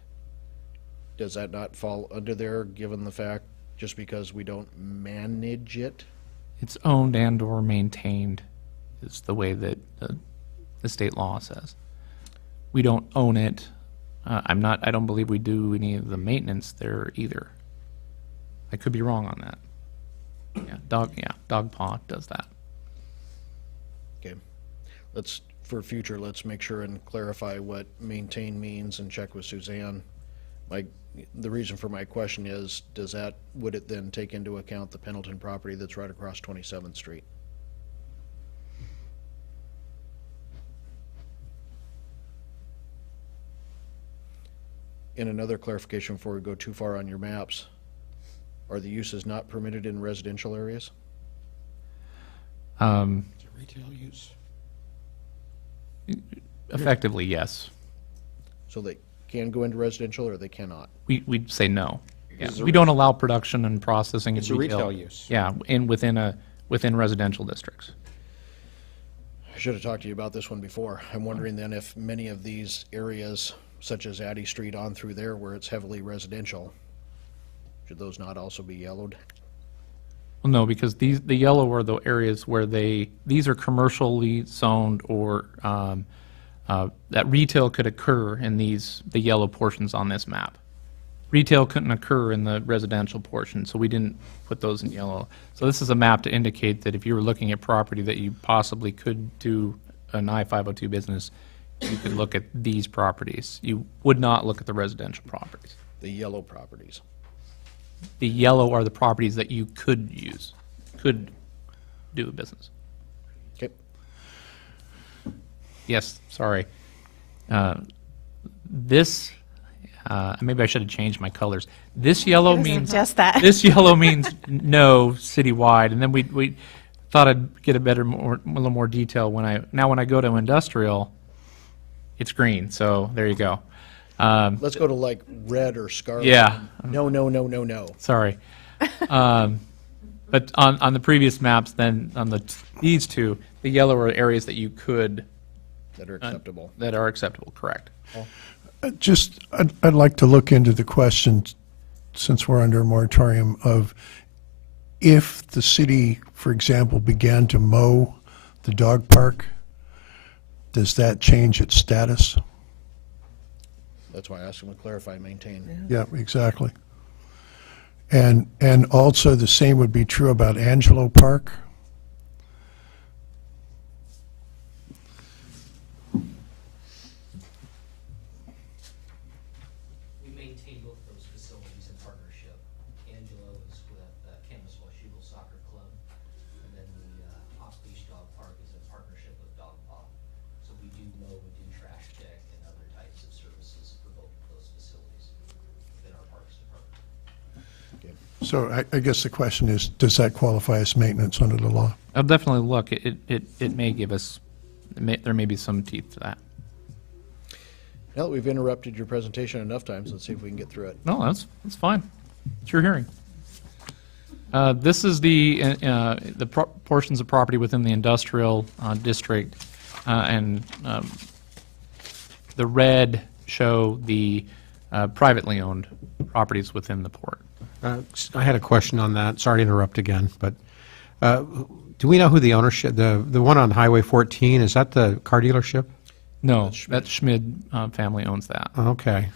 Does that not fall under there, given the fact, just because we don't manage it? It's owned and/or maintained is the way that the state law says. We don't own it. I don't believe we do any of the maintenance there either. I could be wrong on that. Dog Paw does that. Okay. For future, let's make sure and clarify what maintain means and check with Suzanne. The reason for my question is, would it then take into account the Pendleton property that's right across 27th Street? And another clarification before we go too far on your maps, are the uses not permitted in residential areas? Retail use. Effectively, yes. So they can go into residential or they cannot? We'd say no. Yeah. It's a We don't allow production and processing It's of a retail use. Yeah, within residential districts. I should have talked to you about this one before. I'm wondering then if many of these areas, such as Addy Street on through there where it's heavily residential, should those not also be yellowed? Well, no, because the yellow are the areas where these are commercially zoned or that retail could occur in the yellow portions on this map. Retail couldn't occur in the residential portion, so we didn't put those in yellow. So this is a map to indicate that if you were looking at property that you possibly could do an I-502 business, you could look at these properties. You would not look at the residential properties. The yellow properties. The yellow are the properties that you could do a business. Okay. Yes, sorry. This, maybe I should have changed my colors. This yellow It was means just that. This yellow means no citywide, and then we thought I'd get a little more detail when I go to industrial, it's green. So there you go. Let's go to like red or scarlet. Yeah. No. Sorry. But on the previous maps, then on these two, the yellow are areas that you could That are acceptable. that are acceptable. Correct. I'd like to look into the question since we're under a moratorium, of if the city, for example, began to mow the dog park, does that change its status? That's why I asked him to clarify, maintain. Yeah, exactly. And also the same would be true about Angelo Park? We maintain both those facilities in partnership. Angelo is with Camas Washougal Soccer Club, and then the off-leash dog park is in partnership with Dog Paw. So we do mow, we do trash check, and other types of services for both of those facilities within our parks department. So I guess the question is, does that qualify as maintenance under the law? I'll definitely look. It may give us, there may be some teeth to that. Now that we've interrupted your presentation enough times, let's see if we can get through it. No, that's fine. It's your hearing. This is the portions of property within the industrial district, and the red show the privately owned properties within the port. I had a question on that. Sorry to interrupt again, but do we know who the ownership, the one on Highway 14, is that the car dealership? No, that Schmid family owns that. Okay.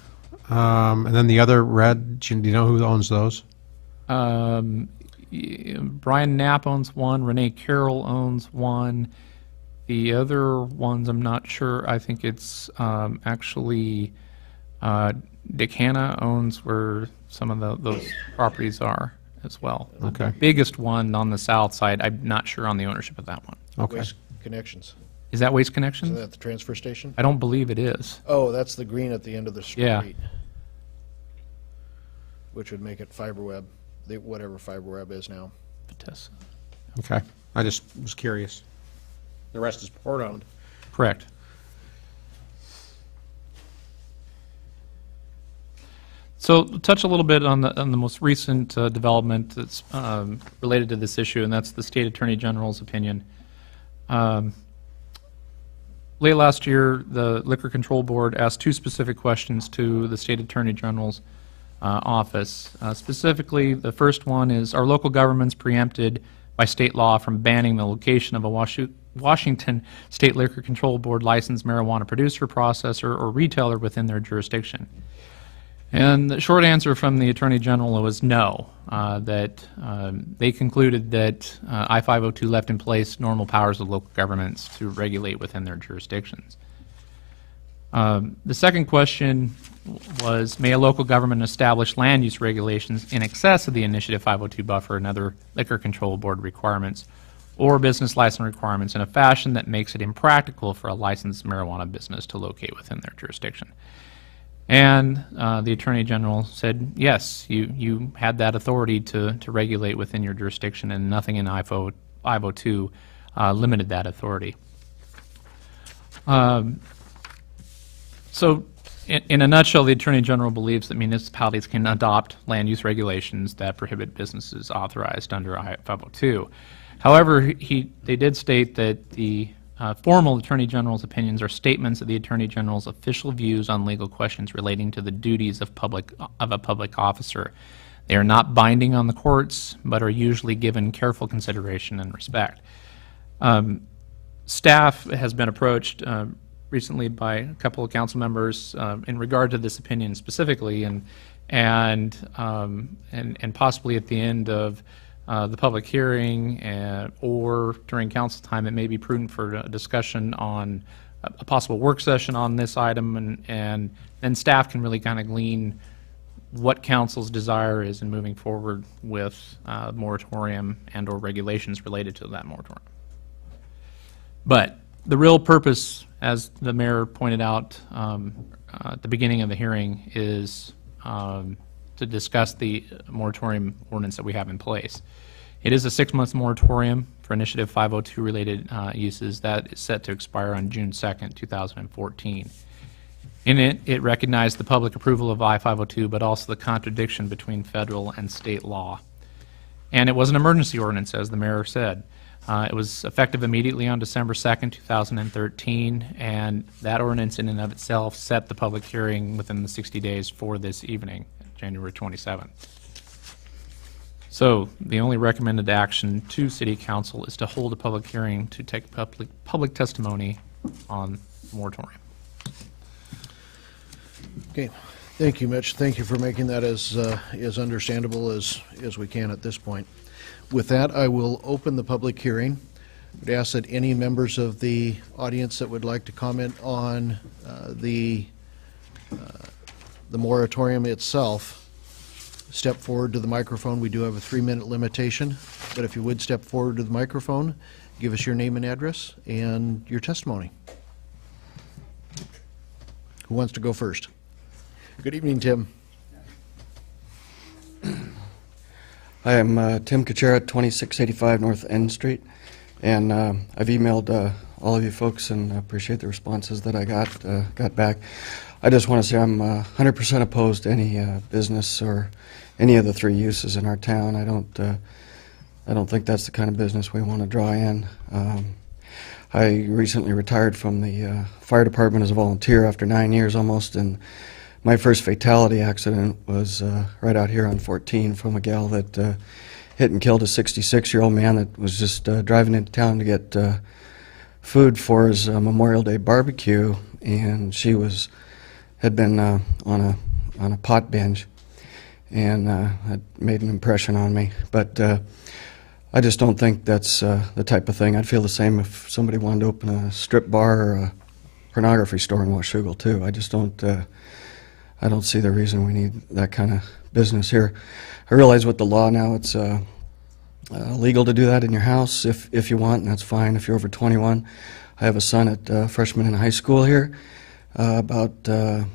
And then the other red, do you know who owns those? Brian Knapp owns one, Renee Carroll owns one. The other ones, I'm not sure. I think it's actually Dick Hanna owns where some of those properties are as well. Okay. The biggest one on the south side, I'm not sure on the ownership of that one. Okay. Waste Connections. Is that Waste Isn't Connections? that the transfer station? I don't believe it is. Oh, that's the green at the end of the street. Yeah. Which would make it FiberWeb, whatever FiberWeb is now. Vitesse. Okay. I just was curious. The rest is port-owned. Correct. So touch a little bit on the most recent development that's related to this issue, and that's the State Attorney General's opinion. Late last year, the Liquor Control Board asked two specific questions to the State Attorney General's office. Specifically, the first one is, are local governments preempted by state law from banning the location of a Washington State Liquor Control Board licensed marijuana producer, processor, or retailer within their jurisdiction? And the short answer from the Attorney General was no, that they concluded that I-502 left in place normal powers of local governments to regulate within their jurisdictions. The second question was, may a local government establish land use regulations in excess of the Initiative 502 buffer and other Liquor Control Board requirements or business license requirements in a fashion that makes it impractical for a licensed marijuana business to locate within their jurisdiction? And the Attorney General said, yes, you had that authority to regulate within your jurisdiction, and nothing in I-502 limited that authority. So in a nutshell, the Attorney General believes that municipalities can adopt land use regulations that prohibit businesses authorized under I-502. However, they did state that the formal Attorney General's opinions are statements of the Attorney General's official views on legal questions relating to the duties of a public officer. They are not binding on the courts, but are usually given careful consideration and respect. Staff has been approached recently by a couple of council members in regard to this opinion specifically, and possibly at the end of the public hearing or during council time, it may be prudent for a discussion on a possible work session on this item, and then staff can really kind of glean what council's desire is in moving forward with moratorium and or regulations related to that moratorium. But the real purpose, as the mayor pointed out at the beginning of the hearing, is to discuss the moratorium ordinance that we have in place. It is a 6-month moratorium for Initiative 502 related uses that is set to expire on June 2nd, 2014. In it, it recognized the public approval of I-502, but also the contradiction between federal and state law. And it was an emergency ordinance, as the mayor said. It was effective immediately on December 2nd, 2013, and that ordinance in and of itself set the public hearing within the 60 days for this evening, January 27th. So the only recommended action to City Council is to hold a public hearing to take public testimony on the moratorium. Okay, thank you, Mitch. Thank you for making that as understandable as we can at this point. With that, I will open the public hearing. I would ask that any members of the audience that would like to comment on the moratorium itself step forward to the microphone. We do have a 3-minute limitation, but if you would step forward to the microphone, give us your name and address and your testimony. Who wants to go first? Good evening, Tim. I am Tim Kuchera, 2685 North N Street, and I've emailed all of you folks and appreciate the responses that I got back. I just want to say I'm 100% opposed to any business or any of the 3 uses in our town. I don't think that's the kind of business we want to draw in. I recently retired from the fire department as a volunteer after 9 years almost, and my first fatality accident was right out here on 14 from a gal that hit and killed a 66-year-old man that was just driving into town to get food for his Memorial Day barbecue, and she had been on a pot binge, and it made an impression on me. But I just don't think that's the type of thing. I'd feel the same if somebody wanted to open a strip bar or a pornography store in Washougal too. I just don't. I don't see the reason we need that kind of business here. I realize with the law now, it's legal to do that in your house if you want, and that's fine if you're over 21. I have a son at freshman in high school here. About 10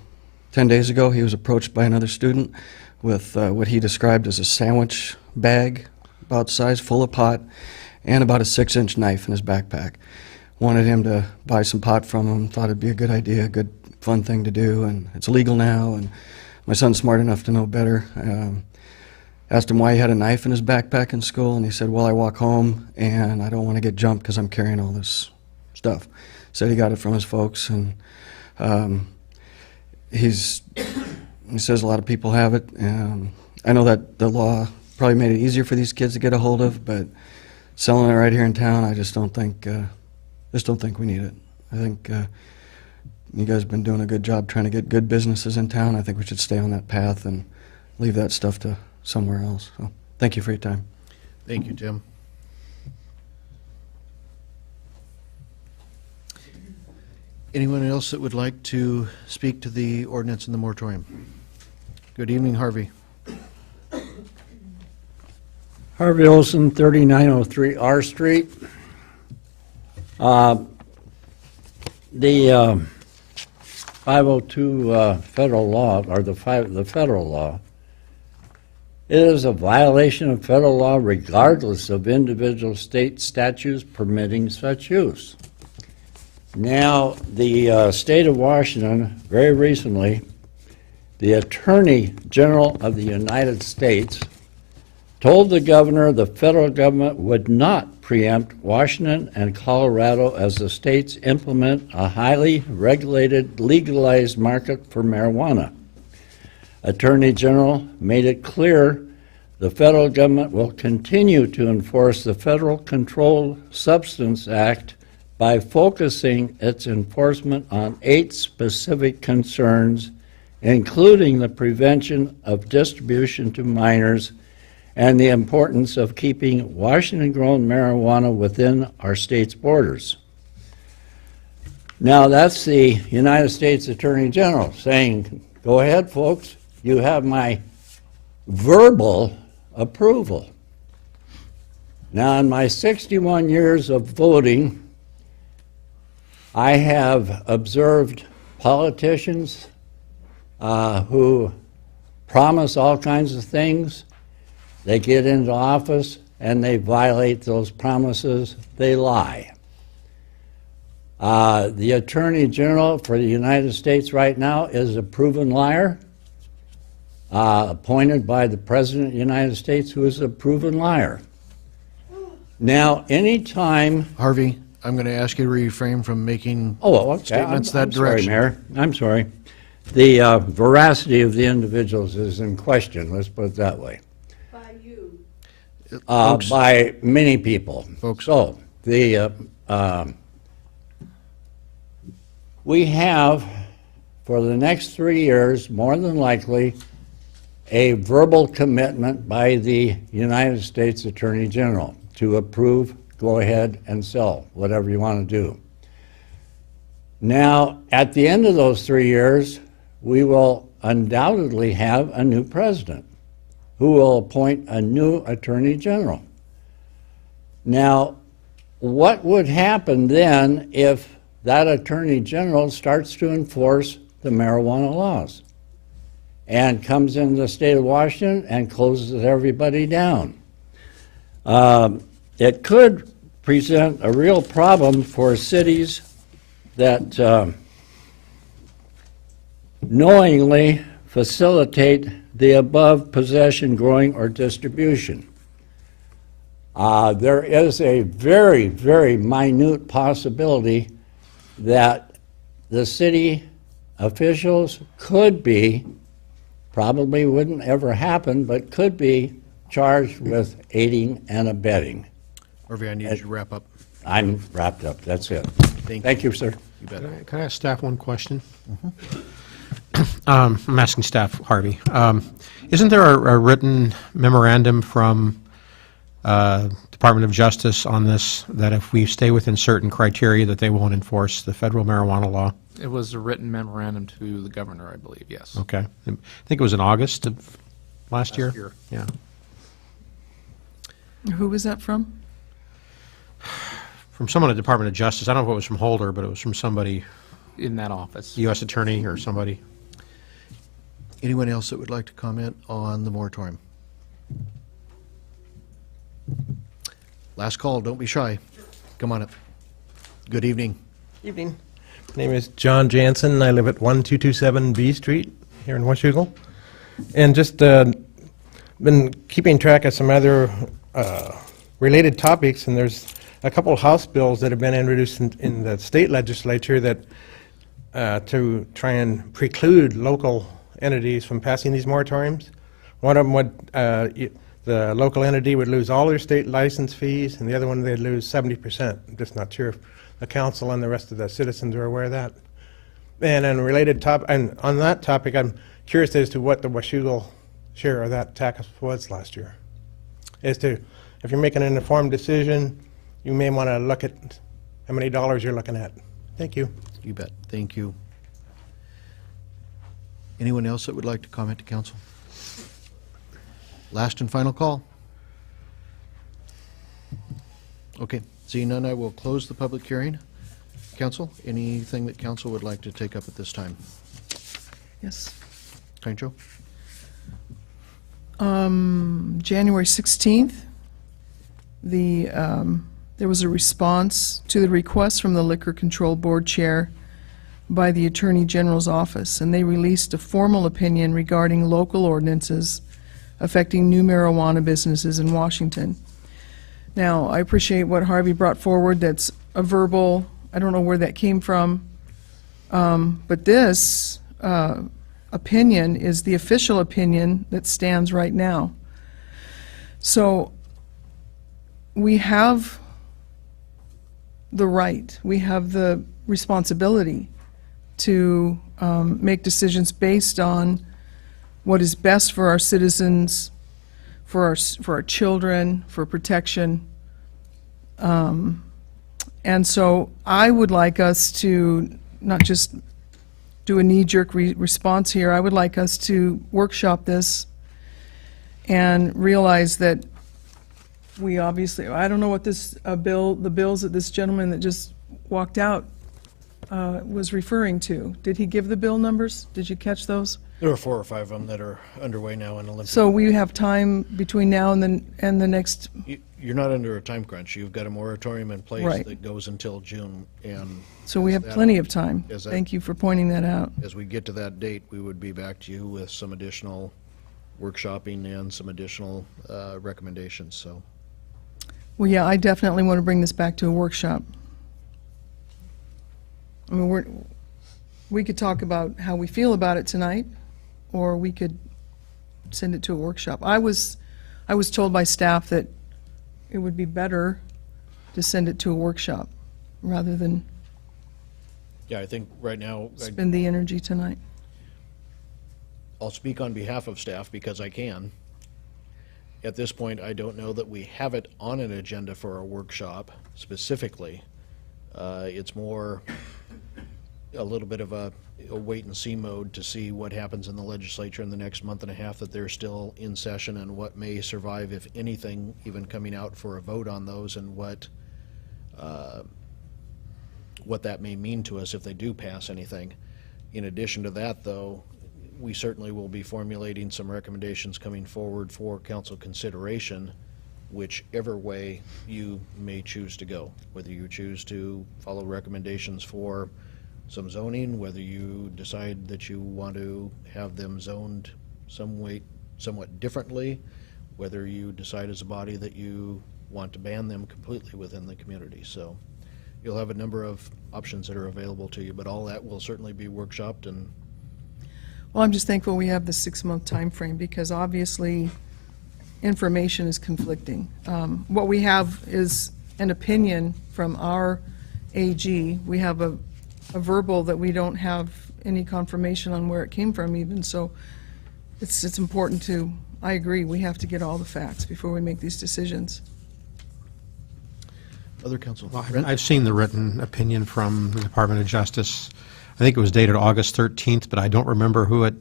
days ago, he was approached by another student with what he described as a sandwich bag, about size, full of pot, and about a 6-inch knife in his backpack. Wanted him to buy some pot from him, thought it'd be a good idea, a good fun thing to do, and it's legal now, and my son's smart enough to know better. Asked him why he had a knife in his backpack in school, and he said, well, I walk home and I don't want to get jumped because I'm carrying all this stuff. Said he got it from his folks, and he says a lot of people have it. I know that the law probably made it easier for these kids to get a hold of, but selling it right here in town, I just don't think we need it. I think you guys have been doing a good job trying to get good businesses in town. I think we should stay on that path and leave that stuff to somewhere else. So, thank you for your time. Thank you, Tim. Anyone else that would like to speak to the ordinance and the moratorium? Good evening, Harvey. Harvey Olson, 3903 R Street. The 502 federal law, or the federal law, it is a violation of federal law regardless of individual state statutes permitting such use. Now, the state of Washington, very recently, the Attorney General of the United States told the governor the federal government would not preempt Washington and Colorado as the states implement a highly regulated, legalized market for marijuana. Attorney General made it clear the federal government will continue to enforce the Federal Controlled Substance Act by focusing its enforcement on 8 specific concerns, including the prevention of distribution to minors and the importance of keeping Washington-grown marijuana within our state's borders. Now, that's the United States Attorney General saying, go ahead, folks, you have my verbal approval. Now, in my 61 years of voting, I have observed politicians who promise all kinds of things. They get into office and they violate those promises. They lie. The Attorney General for the United States right now is a proven liar, appointed by the President of the United States, who is a proven liar. Now, anytime... Harvey, I'm going to ask you to refrain from making okay. statements that I'm sorry, direction. Mayor. I'm sorry. the veracity of the individuals is in question, let's put it that way. Folks- By many people. Folks. So, we have, for the next 3 years, more than likely, a verbal commitment by the United States Attorney General to approve, go ahead and sell, whatever you want to do. Now, at the end of those 3 years, we will undoubtedly have a new president who will appoint a new Attorney General. Now, what would happen then if that Attorney General starts to enforce the marijuana laws and comes into the state of Washington and closes everybody down? It could present a real problem for cities that knowingly facilitate the above possession, growing, or distribution. There is a very, very minute possibility that the city officials could be, probably wouldn't ever happen, but could be charged with aiding and abetting. Harvey, I need you to wrap up. I'm wrapped up, that's it. Thank you, sir. You bet. Can I ask staff one question? I'm asking staff, Harvey. Isn't there a written memorandum from Department of Justice on this, that if we stay within certain criteria, that they won't enforce the federal marijuana law? It was a written memorandum to the governor, I believe, yes. Okay. I think it was in August of last year? Yeah. Who was that from? From someone at Department of Justice. I don't know if it was from Holder, but it was from somebody, In that office. U.S. Attorney or somebody. Anyone else that would like to comment on the moratorium? Last call, don't be shy. Come on up. Good evening. Evening. My name is John Jansen. I live at 1227 B Street here in Washougal. And just been keeping track of some other related topics, and there's a couple of House bills that have been introduced in the state legislature that to try and preclude local entities from passing these moratoriums. One of them would, the local entity would lose all their state license fees, and the other one they'd lose 70%. I'm just not sure if the council and the rest of the citizens are aware of that. And on related and on that topic, I'm curious as to what the Washougal share of that tax was last year. As to, if you're making an informed decision, you may want to look at how many dollars you're looking at. Thank you. You bet. Thank you. Anyone else that would like to comment to council? Last and final call. Okay, seeing none, I will close the public hearing. Council, anything that council would like to take up at this time? Yes. Kind Joe? January 16th, there was a response to the request from the Liquor Control Board Chair by the Attorney General's office, and they released a formal opinion regarding local ordinances affecting new marijuana businesses in Washington. Now, I appreciate what Harvey brought forward. That's a verbal, I don't know where that came from, but this opinion is the official opinion that stands right now. So we have the right, we have the responsibility to make decisions based on what is best for our citizens, for our children, for protection. And so I would like us to not just do a knee-jerk response here. I would like us to workshop this and realize that we obviously, I don't know what this the bills that this gentleman that just walked out was referring to. Did he give the bill numbers? Did you catch those? There are 4 or 5 of them that are underway now in Olympia. So we have time between now and the next. You're not under a time crunch. You've got a moratorium in place Right. that goes until June, and So we have plenty of time. Thank you for pointing that out. as we get to that date, we would be back to you with some additional workshopping and some additional recommendations, so. Well, yeah, I definitely want to bring this back to a workshop. I mean, we could talk about how we feel about it tonight, or we could send it to a workshop. I was told by staff that it would be better to send it to a workshop rather than Yeah, I think right now, spend the energy tonight. I'll speak on behalf of staff because I can. At this point, I don't know that we have it on an agenda for a workshop specifically. It's more a little bit of a wait-and-see mode to see what happens in the legislature in the next month and a half, that they're still in session, and what may survive, if anything, even coming out for a vote on those, and what that may mean to us if they do pass anything. In addition to that, though, we certainly will be formulating some recommendations coming forward for council consideration, whichever way you may choose to go. Whether you choose to follow recommendations for some zoning, whether you decide that you want to have them zoned somewhat differently, whether you decide as a body that you want to ban them completely within the community. So you'll have a number of options that are available to you, but all that will certainly be workshopped. And Well, I'm just thankful we have the 6-month time frame, because obviously information is conflicting. What we have is an opinion from our AG. We have a verbal that we don't have any confirmation on where it came from even, so it's important to, I agree, we have to get all the facts before we make these decisions. other council. I've seen the written opinion from the Department of Justice. I think it was dated August 13th, but I don't remember who it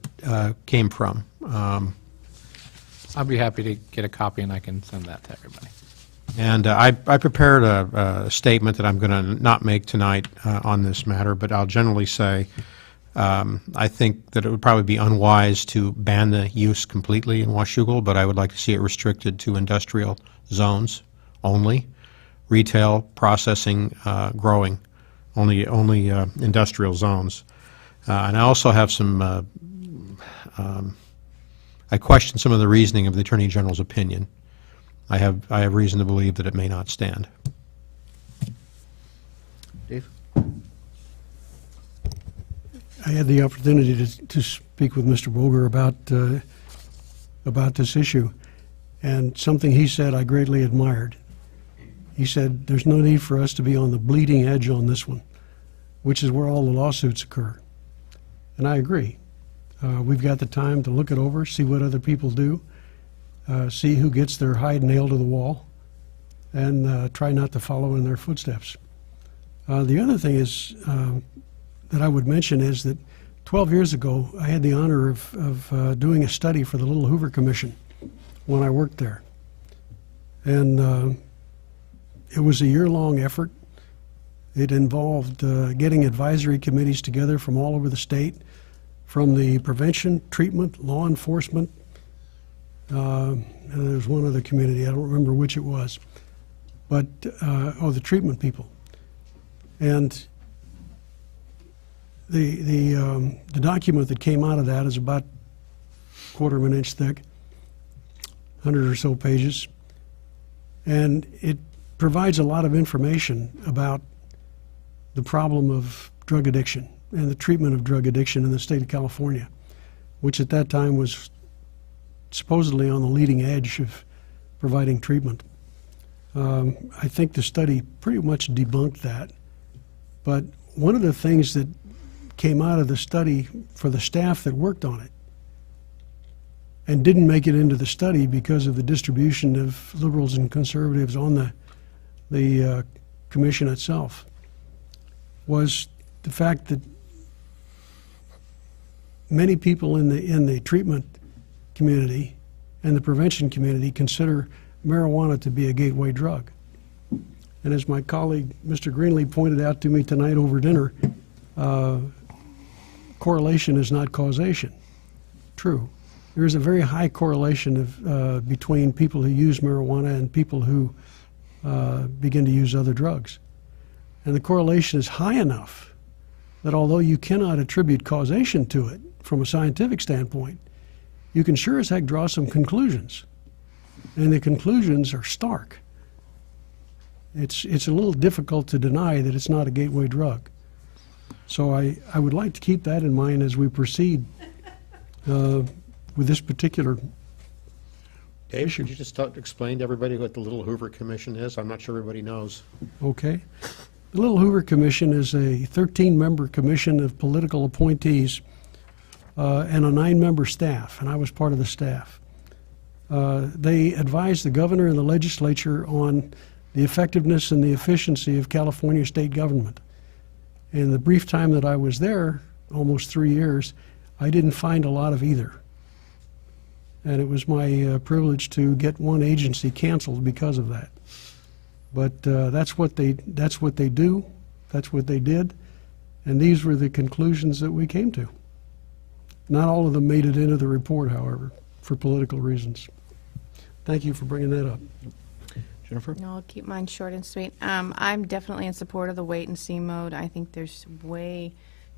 came from. I'll be happy to get a copy, and I can send that to everybody. And I prepared a statement that I'm going to not make tonight on this matter, but I'll generally say I think that it would probably be unwise to ban the use completely in Washougal, but I would like to see it restricted to industrial zones only, retail, processing, growing, only industrial zones. And I also have some, I question some of the reasoning of the Attorney General's opinion. I have reason to believe that it may not stand. Dave? I had the opportunity to speak with Mr. Boger about this issue, and something he said I greatly admired. He said, there's no need for us to be on the bleeding edge on this one, which is where all the lawsuits occur. And I agree. We've got the time to look it over, see what other people do, see who gets their hide nailed to the wall, and try not to follow in their footsteps. The other thing is that I would mention is that 12 years ago, I had the honor of doing a study for the Little Hoover Commission when I worked there. And it was a year-long effort. It involved getting advisory committees together from all over the state, from the prevention, treatment, law enforcement, and there's one other community, I don't remember which it was, but, the treatment people. And the document that came out of that is about a quarter of an inch thick, 100 or so pages, and it provides a lot of information about the problem of drug addiction and the treatment of drug addiction in the state of California, which at that time was supposedly on the leading edge of providing treatment. I think the study pretty much debunked that. But one of the things that came out of the study for the staff that worked on it and didn't make it into the study because of the distribution of liberals and conservatives on the commission itself was the fact that many people in the treatment community and the prevention community consider marijuana to be a gateway drug. And as my colleague, Mr. Greenlee, pointed out to me tonight over dinner, correlation is not causation. True. There is a very high correlation of, between people who use marijuana and people who begin to use other drugs. And the correlation is high enough that although you cannot attribute causation to it from a scientific standpoint, you can sure as heck draw some conclusions. And the conclusions are stark. It's a little difficult to deny that it's not a gateway drug. So I would like to keep that in mind as we proceed with this particular Dave, should you just explain to everybody what the Little Hoover Commission is? I'm not sure everybody knows. Okay. The Little Hoover Commission is a 13-member commission of political appointees and a 9-member staff, and I was part of the staff. They advise the governor and the legislature on the effectiveness and the efficiency of California state government. In the brief time that I was there, almost 3 years, I didn't find a lot of either. And it was my privilege to get one agency canceled because of that. But that's what they do, that's what they did, and these were the conclusions that we came to. Not all of them made it into the report, however, for political reasons. Thank you for bringing that up. Jennifer? No, I'll keep mine short and sweet. I'm definitely in support of the wait-and-see mode. I think there's way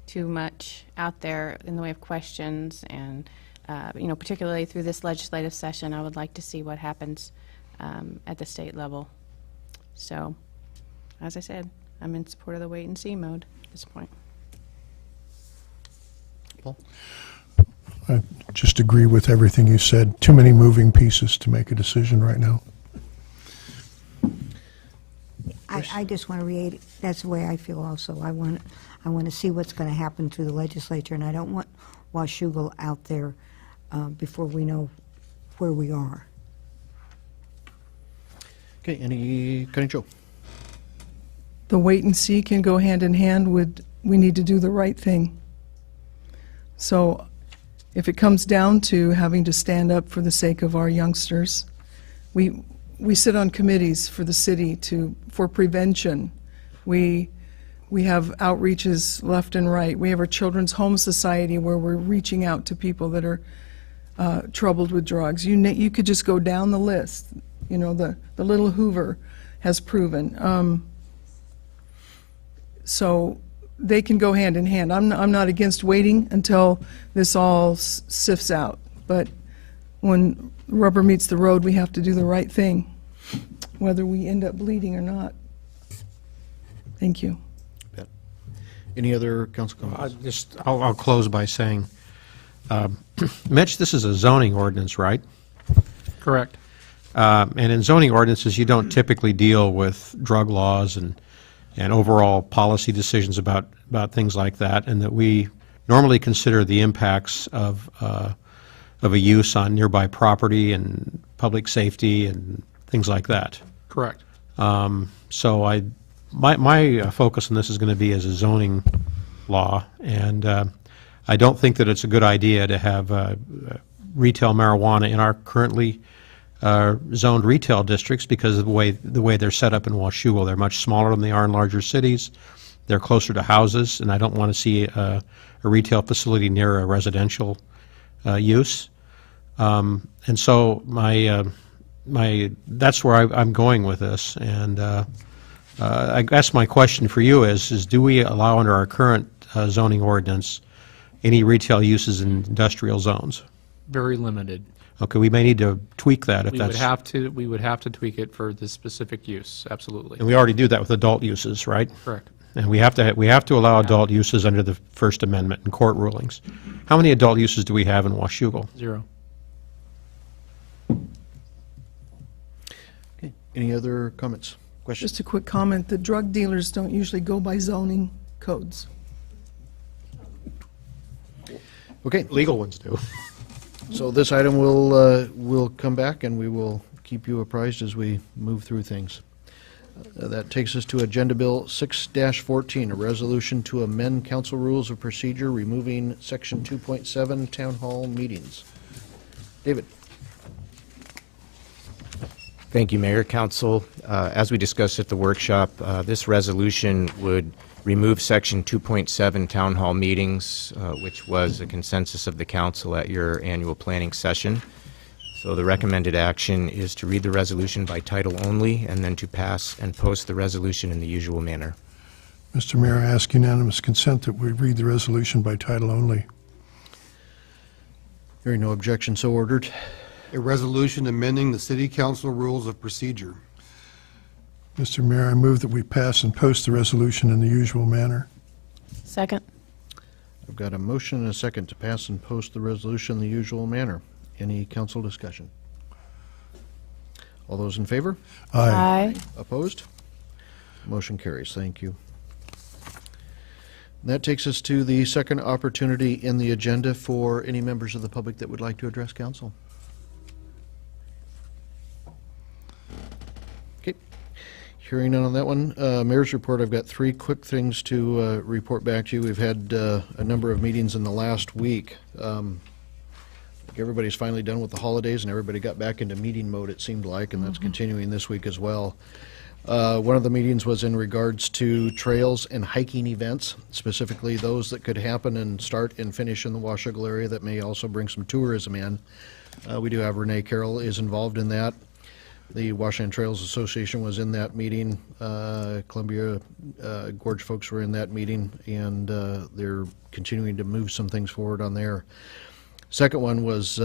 too much out there in the way of questions, and particularly through this legislative session, I would like to see what happens at the state level. So, as I said, I'm in support of the wait-and-see mode at this point. Paul? I just agree with everything you said. Too many moving pieces to make a decision right now. I just want to reiterate, that's the way I feel also. I want to see what's going to happen through the legislature, and I don't want Washougal out there before we know where we are. Okay, any, Cutting Joe? The wait and see can go hand in hand with, we need to do the right thing. So if it comes down to having to stand up for the sake of our youngsters, we sit on committees for the city for prevention. We have outreaches left and right. We have our Children's Home Society where we're reaching out to people that are troubled with drugs. You could just go down the list. You know, the Little Hoover has proven. So they can go hand in hand. I'm not against waiting until this all sifts out. But when rubber meets the road, we have to do the right thing, whether we end up bleeding or not. Thank you. Any other council comments? I'll close by saying, Mitch, this is a zoning ordinance, right? Correct. And in zoning ordinances, you don't typically deal with drug laws and overall policy decisions about things like that, and that we normally consider the impacts of a use on nearby property and public safety and things like that. Correct. So my focus on this is going to be as a zoning law, and I don't think that it's a good idea to have retail marijuana in our currently zoned retail districts because of the way they're set up in Washougal. They're much smaller than they are in larger cities. They're closer to houses, and I don't want to see a retail facility near a residential use. And so that's where I'm going with this. And I guess my question for you is do we allow under our current zoning ordinance any retail uses in industrial zones? Very limited. Okay, we may need to tweak that if We that's... we would have to tweak it for this specific use, absolutely. And we already do that with adult uses, right? Correct. And we have to allow adult uses under the First Amendment in court rulings. How many adult uses do we have in Washougal? 0. Okay, any other comments, questions? Just a quick comment, the drug dealers don't usually go by zoning codes. Okay. Legal ones do. So this item will come back, and we will keep you apprised as we move through things. That takes us to Agenda Bill 6-14, a resolution to amend council rules of procedure, removing Section 2.7 Town Hall meetings. David. Thank you, Mayor, Council. As we discussed at the workshop, this resolution would remove Section 2.7 Town Hall meetings, which was a consensus of the council at your annual planning session. So the recommended action is to read the resolution by title only and then to pass and post the resolution in the usual manner. Mr. Mayor, I ask unanimous consent that we read the resolution by title only. Hearing no objection, so ordered. A resolution amending the city council rules of procedure. Mr. Mayor, I move that we pass and post the resolution in the usual manner. Second. I've got a motion and a second to pass and post the resolution in the usual manner. Any council discussion? All those in favor? Aye. Opposed? Motion carries. Thank you. That takes us to the second opportunity in the agenda for any members of the public that would like to address council. Okay. Hearing none on that one. Mayor's report, I've got three quick things to report back to you. We've had a number of meetings in the last week. Everybody's finally done with the holidays and everybody got back into meeting mode, it seemed like, and that's continuing this week as well. One of the meetings was in regards to trails and hiking events, specifically those that could happen and start and finish in the Washougal area that may also bring some tourism in. We do have Renee Carroll is involved in that. The Washington Trails Association was in that meeting. Columbia Gorge folks were in that meeting, and they're continuing to move some things forward on there. Second one was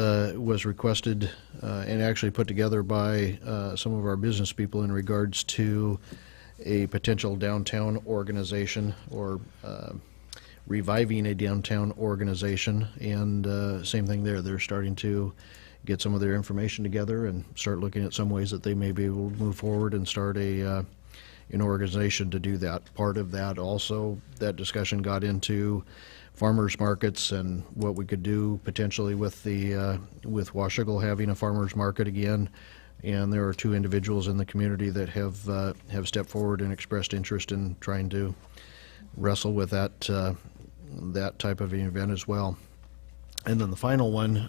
requested and actually put together by some of our business people in regards to a potential downtown organization or reviving a downtown organization. And same thing there. They're starting to get some of their information together and start looking at some ways that they may be able to move forward and start an organization to do that. Part of that also, that discussion got into farmers markets and what we could do potentially with the with Washougal having a farmers market again. And there are two individuals in the community that have stepped forward and expressed interest in trying to wrestle with that that type of an event as well. And then the final one,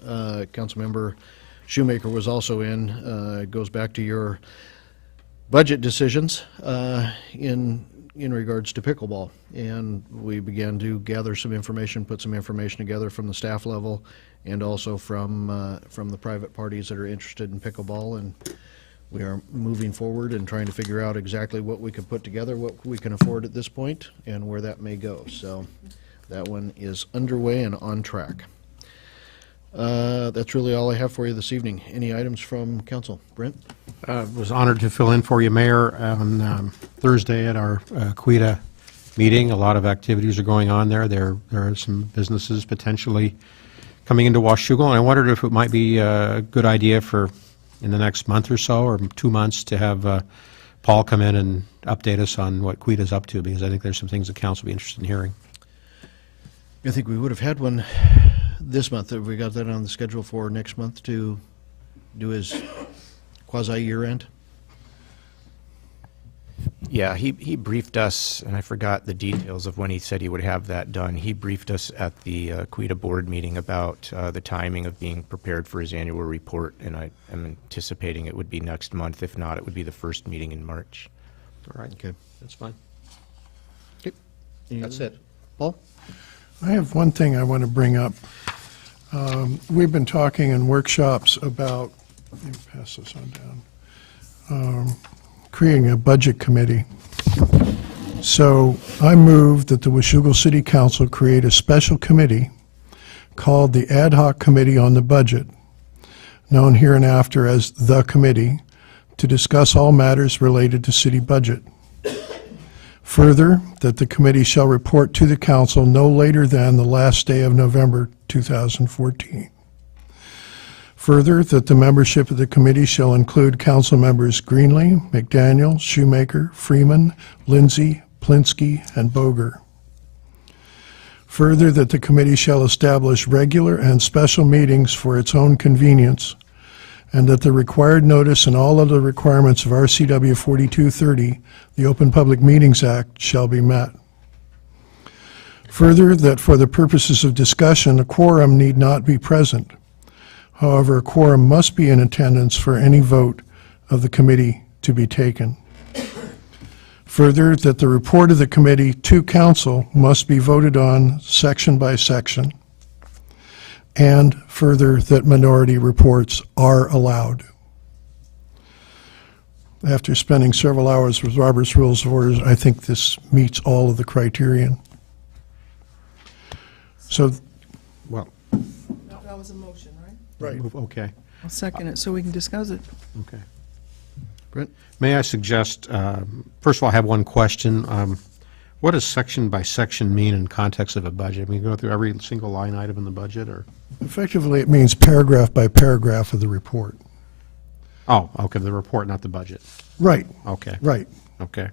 Councilmember Shoemaker was also in. It goes back to your budget decisions in regards to pickleball. And we began to gather some information, put some information together from the staff level and also from the private parties that are interested in pickleball. And we are moving forward and trying to figure out exactly what we can put together, what we can afford at this point, and where that may go. So that one is underway and on track. That's really all I have for you this evening. Any items from council? Brent? Was honored to fill in for you, Mayor, on Thursday at our CUITA meeting. A lot of activities are going on there. There are some businesses potentially coming into Washougal, and I wondered if it might be a good idea for in the next month or so, or 2 months, to have Paul come in and update us on what CUITA is up to, because I think there's some things the council will be interested in hearing. I think we would have had one this month. Have we got that on the schedule for next month to do his quasi-year-end? Yeah, he briefed us, and I forgot the details of when he said he would have that done. He briefed us at the CUITA board meeting about the timing of being prepared for his annual report, and I am anticipating it would be next month. If not, it would be the first meeting in March. All right. Okay. That's fine. Okay. That's it. Paul? I have one thing I want to bring up. We've been talking in workshops about, let me pass this on down, creating a budget committee. So I move that the Washougal City Council create a special committee called the Ad Hoc Committee on the Budget, known hereinafter as the Committee, to discuss all matters related to city budget. Further, that the committee shall report to the council no later than the last day of November 2014. Further, that the membership of the committee shall include council members Greenlee, McDaniel, Shoemaker, Freeman, Lindsay, Plinsky, and Boger. Further, that the committee shall establish regular and special meetings for its own convenience, and that the required notice and all other requirements of RCW 4230, the Open Public Meetings Act, shall be met. Further, that for the purposes of discussion, a quorum need not be present. However, a quorum must be in attendance for any vote of the committee to be taken. Further, that the report of the committee to council must be voted on section by section. And further, that minority reports are allowed. After spending several hours with Robert's Rules of Order, I think this meets all of the criterion. So, well, That was a motion, right? right. Okay. I'll second it so we can discuss it. Brent? May I suggest, first of all, I have one question. What does section by section mean in context of a budget? I mean, go through every single line item in the budget, or? Effectively, it means paragraph by paragraph of the report. Oh, okay, the report, not the budget. Right. Okay. Right. Okay.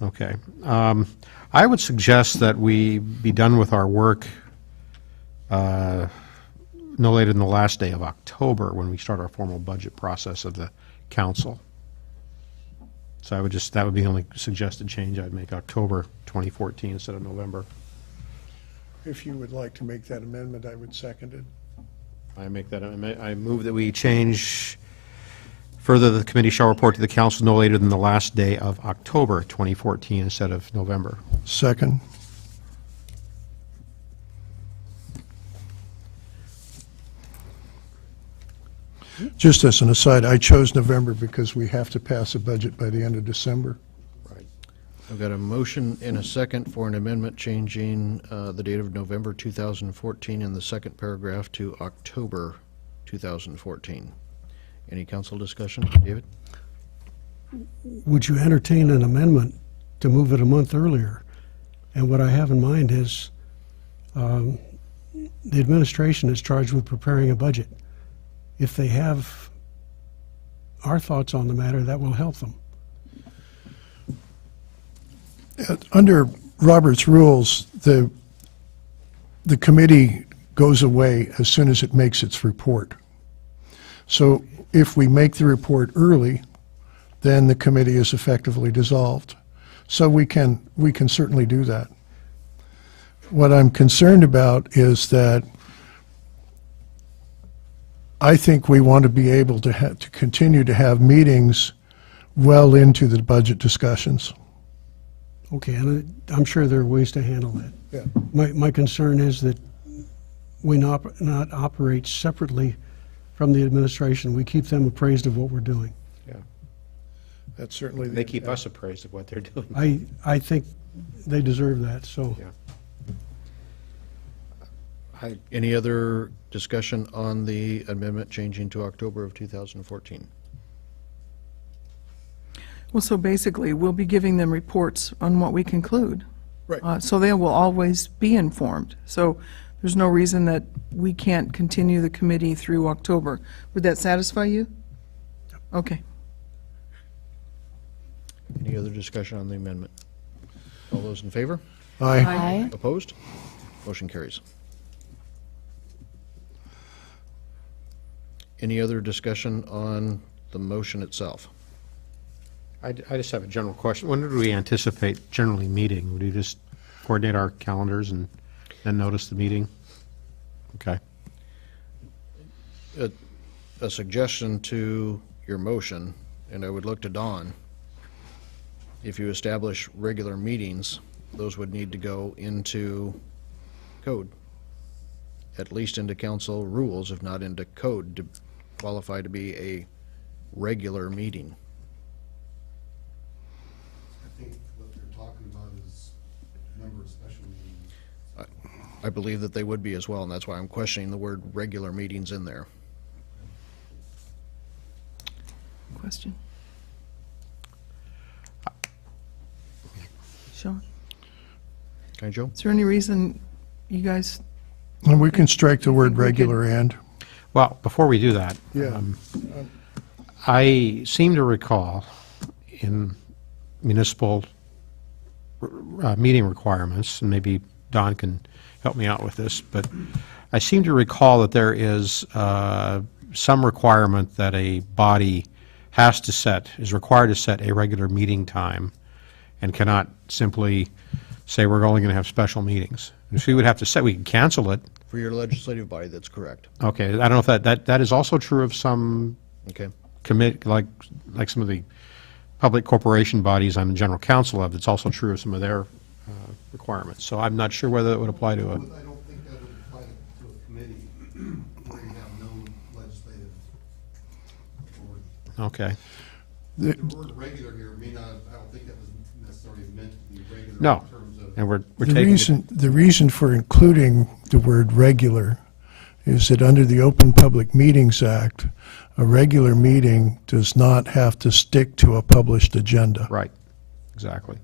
Okay. I would suggest that we be done with our work no later than the last day of October, when we start our formal budget process of the council. So I would just, that would be the only suggested change I'd make, October 2014 instead of November. If you would like to make that amendment, I would second it. I make that, I move that we change, further, the committee shall report to the council no later than the last day of October 2014 instead of November. Second. Just as an aside, I chose November because we have to pass a budget by the end of December. I've got a motion and a second for an amendment changing the date of November 2014 in the second paragraph to October 2014. Any council discussion? David? Would you entertain an amendment to move it a month earlier? And what I have in mind is the administration is charged with preparing a budget. If they have our thoughts on the matter, that will help them. Under Robert's rules, the committee goes away as soon as it makes its report. So if we make the report early, then the committee is effectively dissolved. So we can certainly do that. What I'm concerned about is that I think we want to be able to continue to have meetings well into the budget discussions. Okay, and I'm sure there are ways to handle that. Yeah. My concern is that we not operate separately from the administration. We keep them appraised of what we're doing. Yeah. That's certainly. They keep us appraised of what they're doing. I think they deserve that, so. Yeah. Any other discussion on the amendment changing to October of 2014? Well, so basically, we'll be giving them reports on what we conclude. Right. So they will always be informed. So there's no reason that we can't continue the committee through October. Would that satisfy you? Okay. Any other discussion on the amendment? All those in favor? Aye. Aye. Opposed? Motion carries. Any other discussion on the motion itself? I just have a general question. When do we anticipate generally meeting? Would you just coordinate our calendars and then notice the meeting? Okay. A suggestion to your motion, and I would look to Dawn. If you establish regular meetings, those would need to go into code, at least into council rules, if not into code, to qualify to be a regular meeting. I think what they're talking about is number of special meetings. I believe that they would be as well, and that's why I'm questioning the word regular meetings in there. Question? Sean, Okay, Joe? is there any reason you guys, And we can strike the word regular and. Well, before we do that, Yeah. I seem to recall in municipal meeting requirements, and maybe Don can help me out with this, but I seem to recall that there is some requirement that a body is required to set a regular meeting time and cannot simply say we're only going to have special meetings. If we would have to set, we can cancel it. For your legislative body, that's correct. Okay, I don't know if that is also true of some Okay. like some of the public corporation bodies I'm the general counsel of. It's also true of some of their requirements. So I'm not sure whether it would apply to a. I don't think that would apply to a committee where you have no legislative authority. Okay. The word regular here may not, I don't think that was necessarily meant to be regular No, in terms of. and we're The taking. reason for including the word regular is that under the Open Public Meetings Act, a regular meeting does not have to stick to a published agenda. Right, exactly.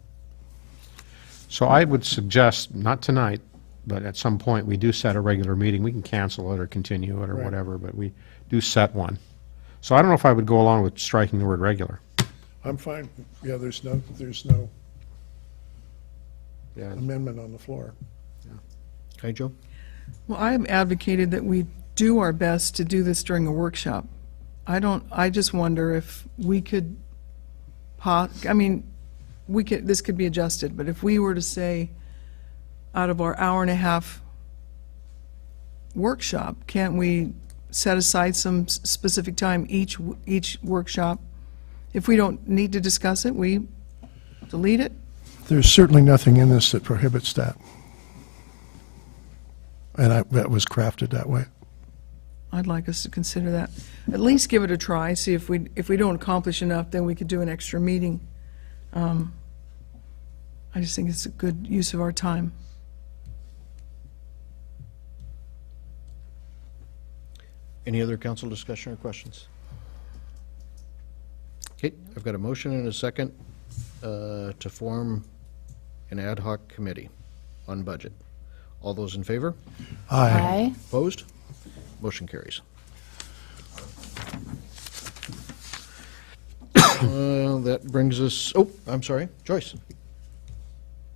So I would suggest, not tonight, but at some point, we do set a regular meeting. We can cancel it or continue it or Right. whatever, but we do set one. So I don't know if I would go along with striking the word regular. I'm fine. Yeah, there's no Yeah. amendment on the floor. Okay, Joe? Well, I've advocated that we do our best to do this during a workshop. I just wonder if we could, this could be adjusted, but if we were to say, out of our hour and a half workshop, can't we set aside some specific time each workshop? If we don't need to discuss it, we delete it? There's certainly nothing in this that prohibits that. And that was crafted that way. I'd like us to consider that. At least give it a try, see if we don't accomplish enough, then we could do an extra meeting. I just think it's a good use of our time. Any other council discussion or questions? Okay, I've got a motion and a second to form an ad hoc committee on budget. All those in favor? Aye. Opposed? Motion carries. That brings us, oh, I'm sorry, Joyce.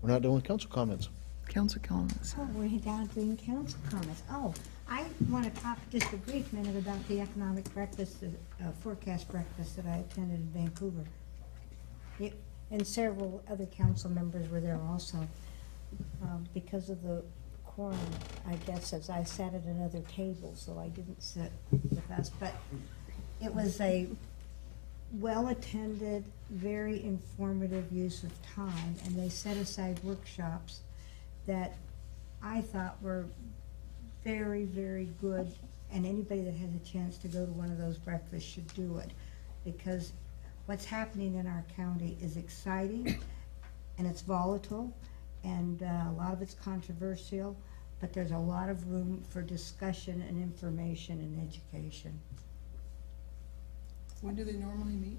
We're not done with council comments. Council comments. Oh, we're down to council comments. Oh, I want to talk just a brief minute about the economic breakfast, forecast breakfast that I attended in Vancouver. And several other council members were there also. Because of the quorum, I guess, as I sat at another table, so I didn't sit with us. But it was a well-attended, very informative use of time, and they set aside workshops that I thought were very, very good, and anybody that has a chance to go to one of those breakfasts should do it, because what's happening in our county is exciting, and it's volatile, and a lot of it's controversial, but there's a lot of room for discussion and information and education. When do they normally meet?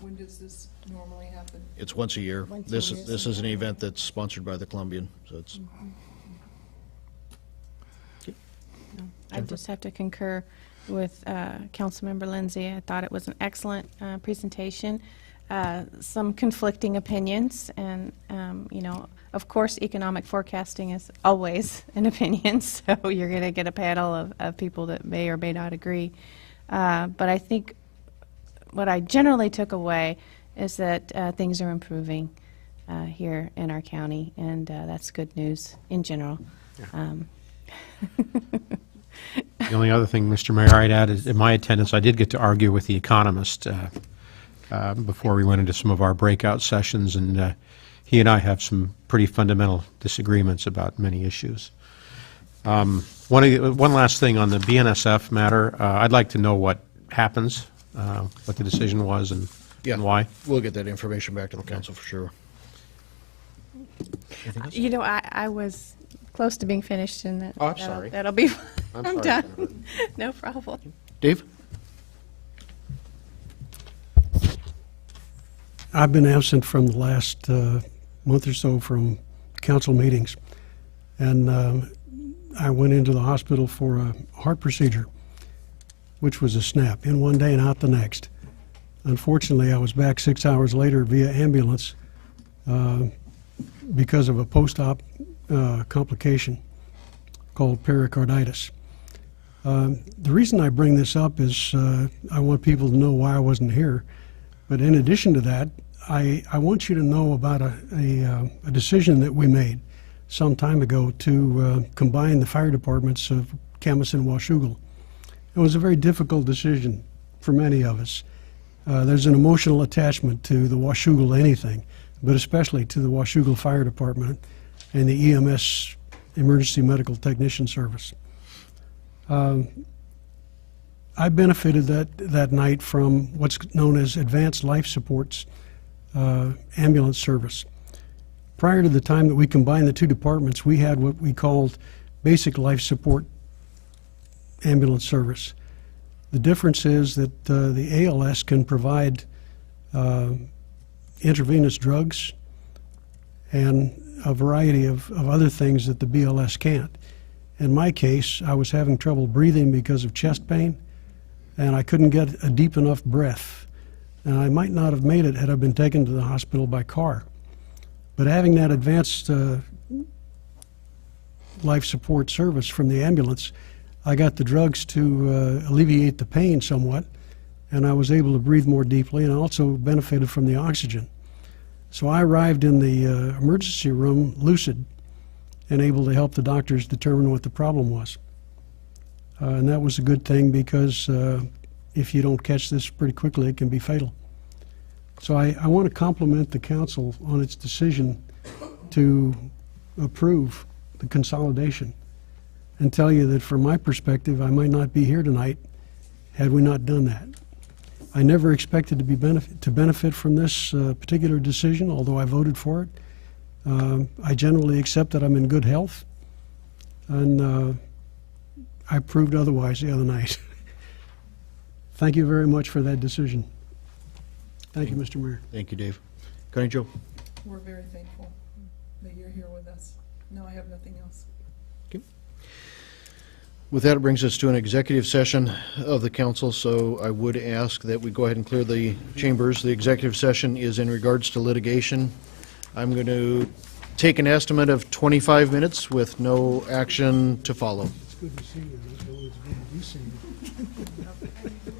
When does this normally happen? It's once a year. Once a This year. this is an event that's sponsored by the Columbian, so it's. I just have to concur with Councilmember Lindsay. I thought it was an excellent presentation. Some conflicting opinions, and of course, economic forecasting is always an opinion, so you're going to get a panel of people that may or may not agree. But I think what I generally took away is that things are improving here in our county, and that's good news in general. The only other thing, Mr. Mayor, I'd add is in my attendance, I did get to argue with the economist before we went into some of our breakout sessions, and he and I have some pretty fundamental disagreements about many issues. One last thing on the BNSF matter, I'd like to know what happens, what the decision was and why. We'll get that information back to the council for sure. I was close to being finished, and that, Oh, I'm sorry. that'll be, I'm I'm sorry, done. Jennifer. No problem. Dave? I've been absent from the last month or so from council meetings, and I went into the hospital for a heart procedure, which was a snap, in one day and out the next. Unfortunately, I was back 6 hours later via ambulance because of a post-op complication called pericarditis. The reason I bring this up is I want people to know why I wasn't here. But in addition to that, I want you to know about a decision that we made some time ago to combine the fire departments of Camas and Washougal. It was a very difficult decision for many of us. There's an emotional attachment to the Washougal anything, but especially to the Washougal Fire Department and the EMS, Emergency Medical Technician Service. I benefited that night from what's known as Advanced Life Support's ambulance service. Prior to the time that we combined the two departments, we had what we called Basic Life Support Ambulance Service. The difference is that the ALS can provide intravenous drugs and a variety of other things that the BLS can't. In my case, I was having trouble breathing because of chest pain, and I couldn't get a deep enough breath. And I might not have made it had I been taken to the hospital by car. But having that advanced life support service from the ambulance, I got the drugs to alleviate the pain somewhat, and I was able to breathe more deeply and also benefited from the oxygen. So I arrived in the emergency room lucid and able to help the doctors determine what the problem was. And that was a good thing because if you don't catch this pretty quickly, it can be fatal. So I want to compliment the council on its decision to approve the consolidation and tell you that from my perspective, I might not be here tonight had we not done that. I never expected to benefit from this particular decision, although I voted for it. I generally accept that I'm in good health, and I proved otherwise the other night. Thank you very much for that decision. Thank you, Mr. Mayor. Thank you, Dave. Connie Jo? We're very thankful that you're here with us. No, I have nothing else. With that, it brings us to an executive session of the council, so I would ask that we go ahead and clear the chambers. The executive session is in regards to litigation. I'm going to take an estimate of 25 minutes with no action to follow. It's good to see you. It's good to see you.